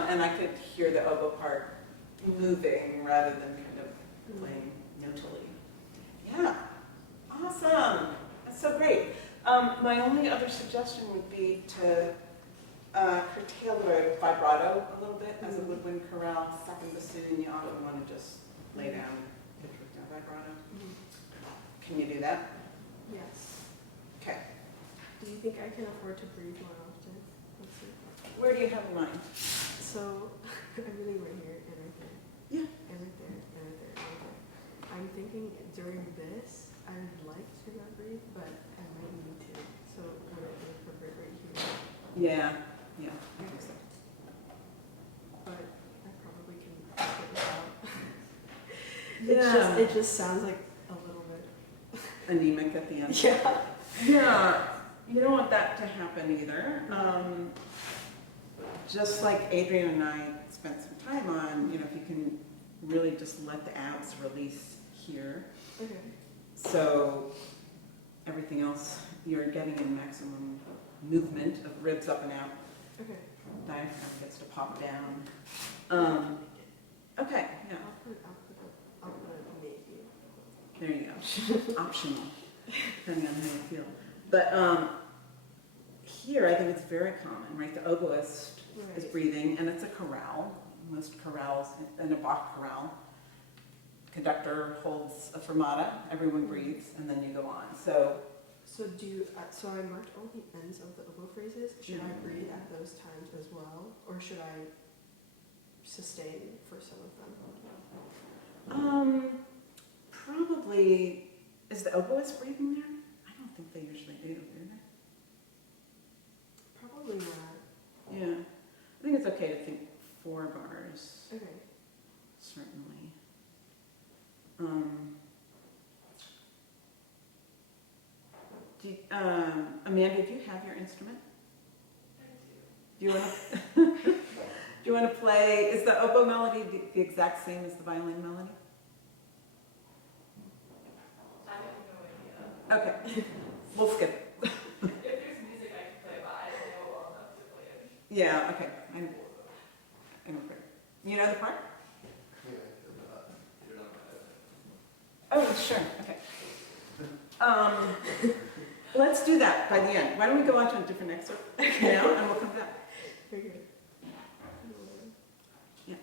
And I could hear the oboe part moving rather than kind of playing notally. Yeah, awesome. That's so great. My only other suggestion would be to curtail the vibrato a little bit as a woodwind chorale, second bassoon. You often want to just lay down pitch with no vibrato. Can you do that? Yes. Okay. Do you think I can afford to breathe more often? Let's see. Where do you have in mind? So, I'm really right here and right there. Yeah. And right there, and right there, and right there. I'm thinking during this, I'd like to not breathe, but I might need to. So, would it be appropriate right here? Yeah, I think so. But I probably can figure it out. Yeah. It just sounds like a little bit. Anemic at the end. Yeah. Yeah, you don't want that to happen either. Just like Adrian and I spent some time on, if you can really just let the abs release here. Okay. So everything else, you're getting in maximum movement of ribs up and out. Okay. diaphragm gets to pop down. Okay, yeah, I'll put it maybe. there you go. Optional, depending on how you feel. But here, I think it's very common, right? The oboist is breathing, and it's a chorale. Most chorales, in a Bach chorale, conductor holds a fermata, everyone breathes, and then you go on. So So I marked all the ends of the oboe phrases. Should I breathe at those times as well, or should I sustain for some of them? Probably, is the oboist breathing there? I don't think they usually do they? Probably not. Yeah, I think it's okay to think 4 bars, Okay. certainly. Amanda, do you have your instrument? Do you want to? Do you want to play? Is the oboe melody the exact same as the violin melody? I have no idea. Okay, we'll skip it. If there's music I can play, but I don't know well enough to play it. Yeah, okay. I know part. You know the part? Oh, sure. Okay. Let's do that by the end. Why don't we go on to a different excerpt now, and we'll come back. Very good. Yeah.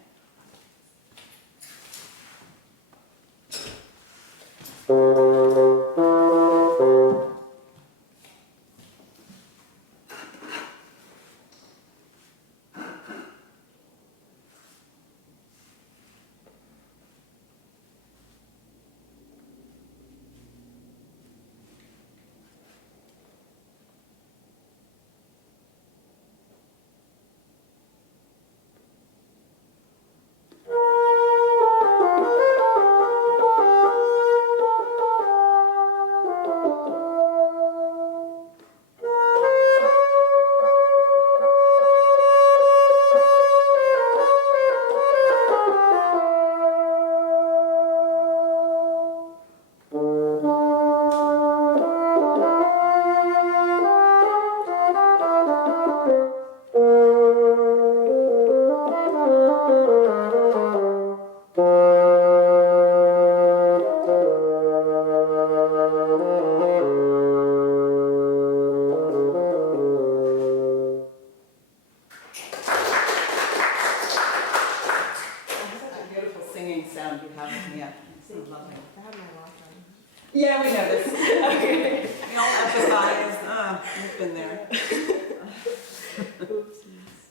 Yeah, we know this. Okay. We all empathize. We've been there.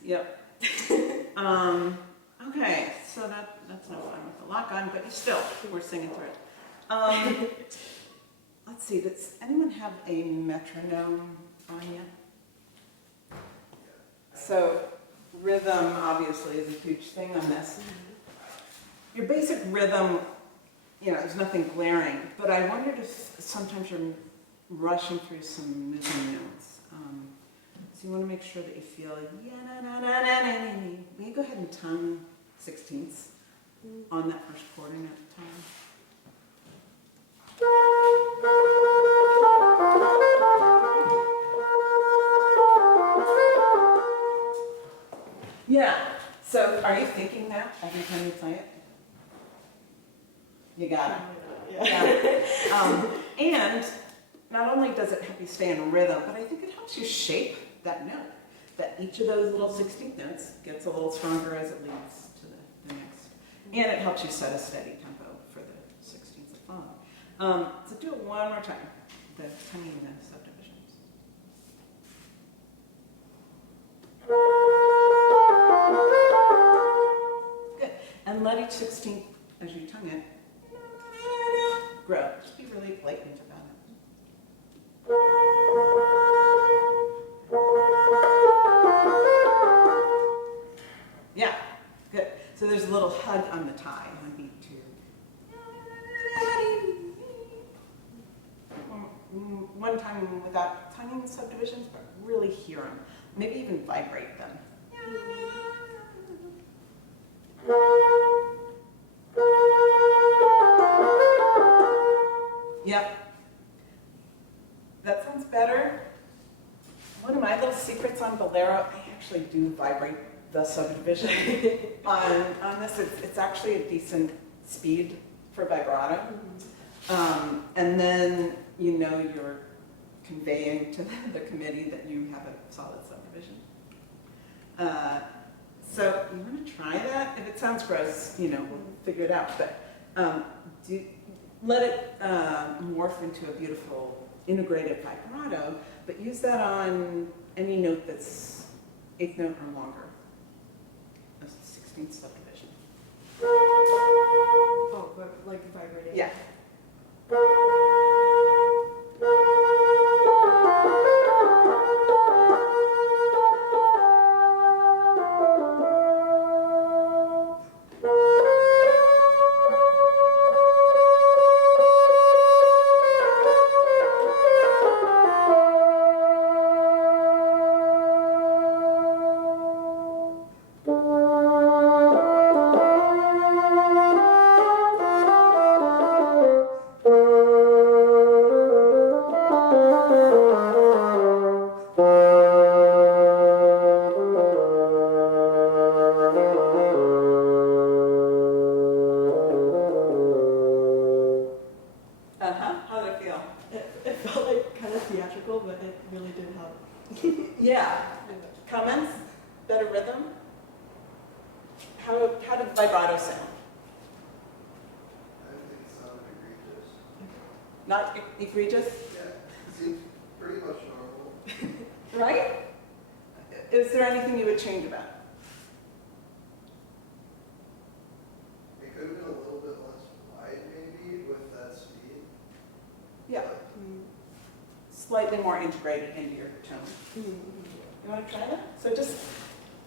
Yep. Okay, so that's no fun with the lock on, but still, we're singing through it. Let's see, does anyone have a metronome on you? So rhythm, obviously, is a huge thing on this. Your basic rhythm, you know, there's nothing glaring, but I wondered if sometimes you're rushing through some moving notes. So you want to make sure that you feel, will you go ahead and tongue 16ths on that first quarter note time? Yeah, so are you thinking that every time you play it? You got it. Yeah. And not only does it help you stay in rhythm, but I think it helps you shape that note. That each of those little 16th notes gets a little stronger as it leads to the next. And it helps you set a steady tempo for the 16ths that follow. So do it one more time, the tonguing the subdivisions. Good. And let each 16th, as you tongue it, grow. Just be really blatant about it. Yeah, good. So there's a little hug on the tie, on beat 2. One time without tonguing the subdivisions, but really hear them. Maybe even vibrate them. Yep. That sounds better. One of my little secrets on bolero, I actually do vibrate the subdivision on this. It's actually a decent speed for vibrato. And then you know you're conveying to the committee that you have a solid subdivision. So you want to try that? If it sounds gross, you know, we'll figure it out. But let it morph into a beautiful integrated vibrato, but use that on any note that's eighth note or longer. A 16th subdivision. Oh, but like vibrating. Yeah. How did it feel? It felt like kind of theatrical, but it really did help. Yeah. Comments? Better rhythm? How did vibrato sound? I think it sounded egregious. Not egregious? Yeah, it seems pretty much normal. Right? Is there anything you would change about it? It could have been a little bit less wide maybe with that speed. Yeah. But Slightly more integrated into your tone. You want to try that? So just,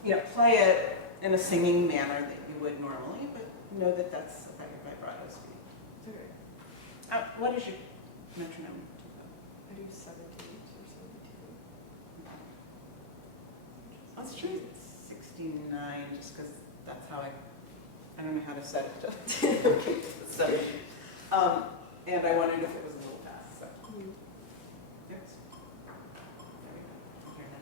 you know, play it in a singing manner that you would normally, but know that that's about your vibrato speed. Okay. What is your metronome? I do 17s or 72. Let's try 69, just because that's how I don't know how to set it to so, and I wondered if it was a little fast, so. Yes. There we go. Here now.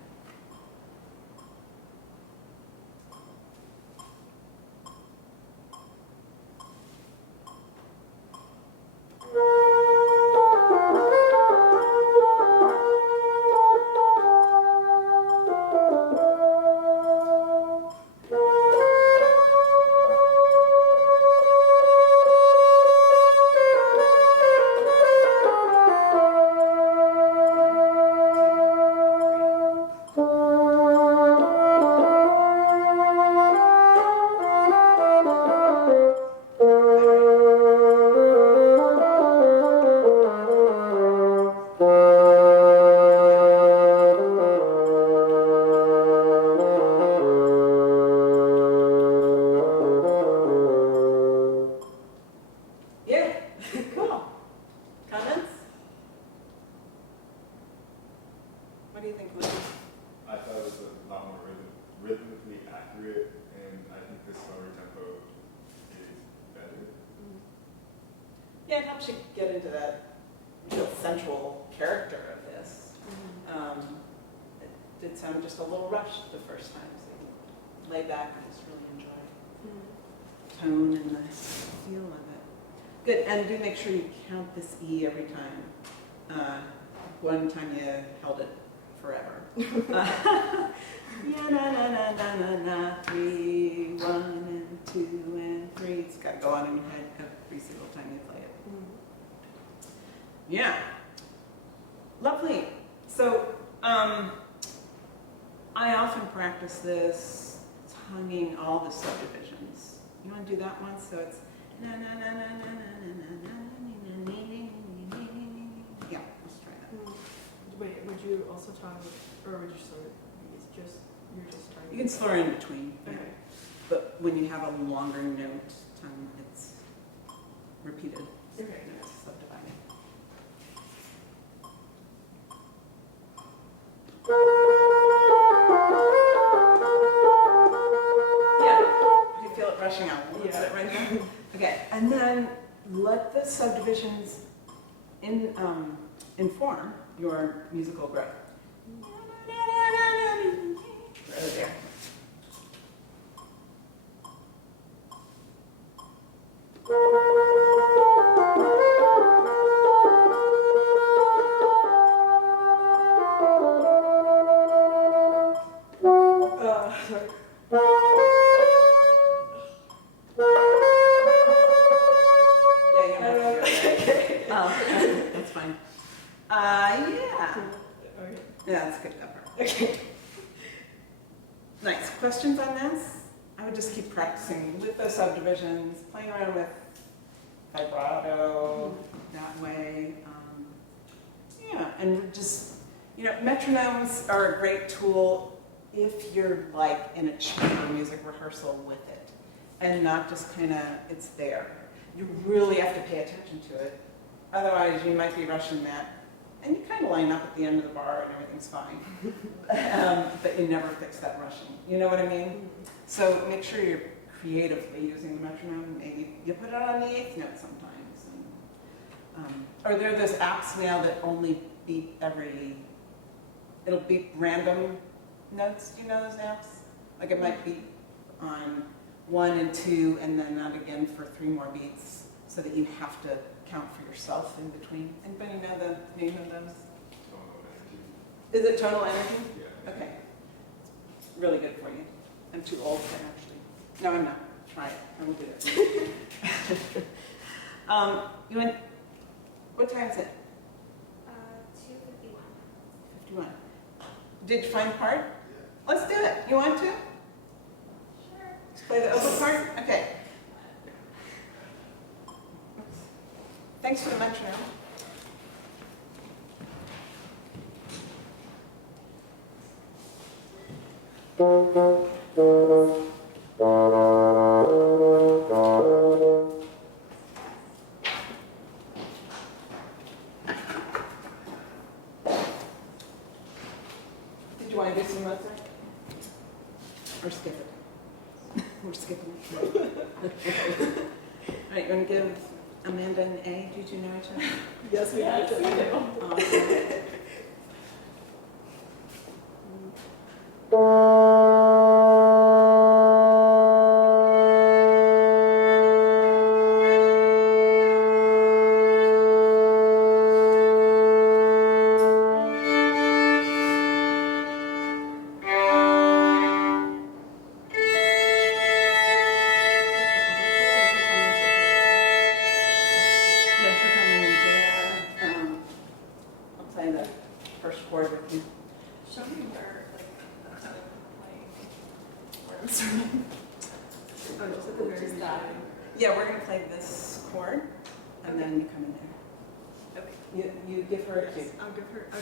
Yeah, cool. Comments? What do you think, Lucas? I thought it was a lot more rhythmically accurate, and I think the slower tempo is better. Yeah, it helps you get into that real central character of this. It did sound just a little rushed the first time, so you lay back and just really enjoy the tone and the feel of it. Good, and do make sure you count this E every time. One time you held it forever. Yeah, na na na na na na, 3, 1 and 2 and 3. It's got to go on in your head every single time you play it. Yeah, lovely. So I often practice this tonguing all the subdivisions. You want to do that once? So it's na na na na na na na na na. Yeah, let's try that. Wait, would you also tongue, or would you sort of, you're just tonguing? You can slur in between. Okay. But when you have a longer note tongue, it's repeated. Okay. And it's subdivided. Yeah, you feel it rushing out. Let's Yeah. sit right now. Okay, and then let the subdivisions inform your musical growth. Right there. Yeah, you don't have to do it. Oh, that's fine. Yeah. Okay. Yeah, that's good cover. Okay. Nice. Questions on this? I would just keep practicing with the subdivisions, playing around with vibrato that way. Yeah, and just, metronomes are a great tool if you're like in a chamber music rehearsal with it and not just kind of, it's there. You really have to pay attention to it. Otherwise, you might be rushing that. And you kind of line up at the end of the bar and everything's fine. But you never fix that rushing. You know what I mean? So make sure you're creatively using the metronome. Maybe you put it on the 8th note sometimes. Or there are those apps now that only beep it'll beep random notes. Do you know those apps? Like it might beep on 1 and 2 and then not again for 3 more beats so that you have to count for yourself in between. Anybody know the name of those? Is it tonal energy? Yeah. Okay. Really good for you. I'm too old to actually. No, I'm not. Try it. I will do it. You went, what time is it? 2:51. 51. Did you find part? Let's do it. You want to? Sure. Let's play the oboe part? Okay. Thanks for the metronome. Did you want to do some Mozart? Or skip it? We're skipping it. All right, you want to give Amanda an A? Did you know each other? Yes, we have to. Awesome. Yeah, she'll come in there. I'll play the first chord with you. Show me where, playing words. Oh, just at the very Just that. beginning. Yeah, we're gonna play this chord, and then you come in there. Okay. You give her a cue. Yes, I'll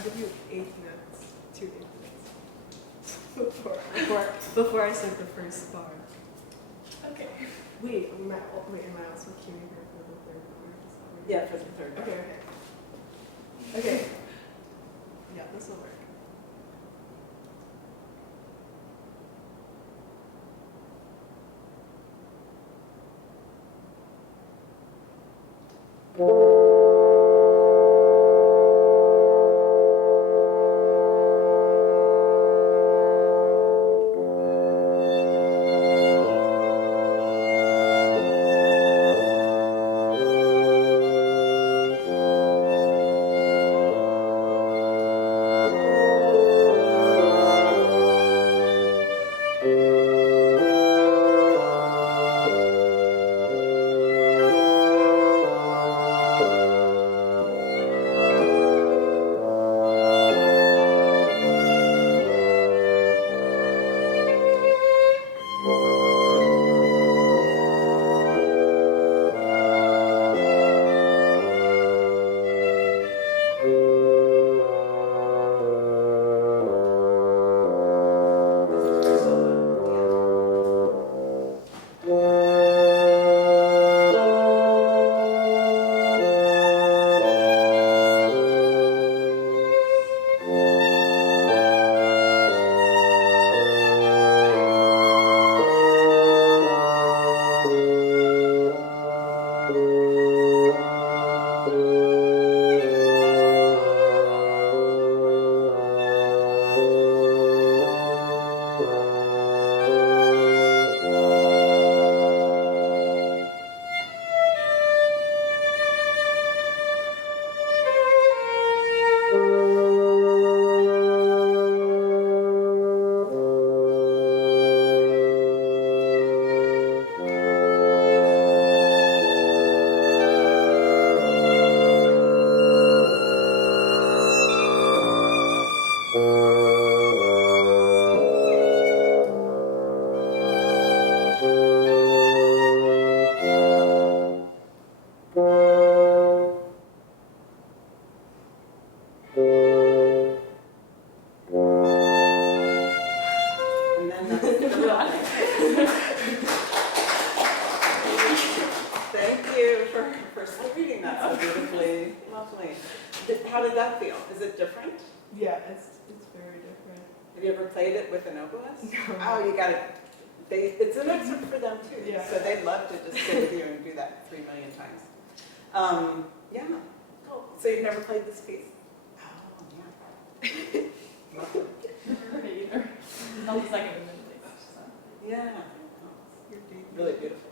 give you 8 notes. 2 8 notes. Before I said the first bar. Okay. Wait, am I also cueing her for the third bar? Is that what Yeah, for the third bar. Okay. Okay. Yeah, this will work. that feel? Is it different? Yeah, it's very different. Have you ever played it with an oboist? No. Oh, you got it. It's an excerpt for them too. Yeah. So they'd love to just sit with you and do that 3 million times. Yeah. Cool. So you've never played this piece? Oh, yeah. Never either. Not the second one. So. Yeah. Really beautiful.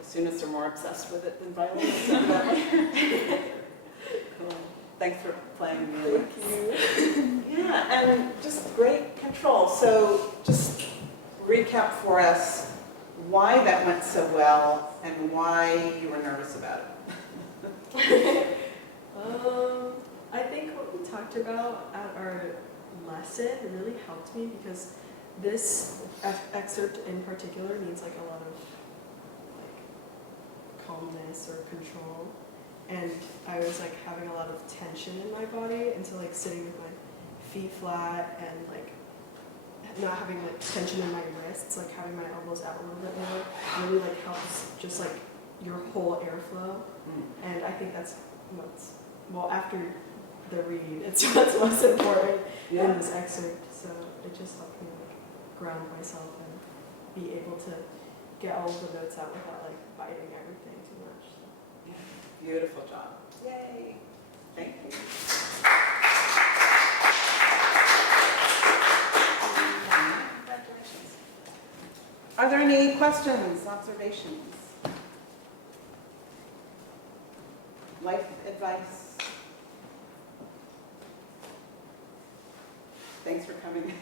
Bassoonists are more obsessed with it than violinists. Cool. Thanks for playing. Really. Thank you. Yeah, and just great control. So just recap for us why that went so well and why you were nervous about it. I think what we talked about at our lesson really helped me because this excerpt in particular needs like a lot of like calmness or control, and I was like having a lot of tension in my body, and so like sitting with my feet flat and like not having like tension in my wrists, like having my elbows out a little bit more, really like helps just like your whole airflow. And I think that's what's, well, after the read, it's what's most important in this excerpt. So it just helped me like ground myself and be able to get all of the notes out without like biting everything too much. So. Yeah. Beautiful job. Yay. Thank you. Congratulations. Are there any questions, observations? Life advice? Thanks for coming.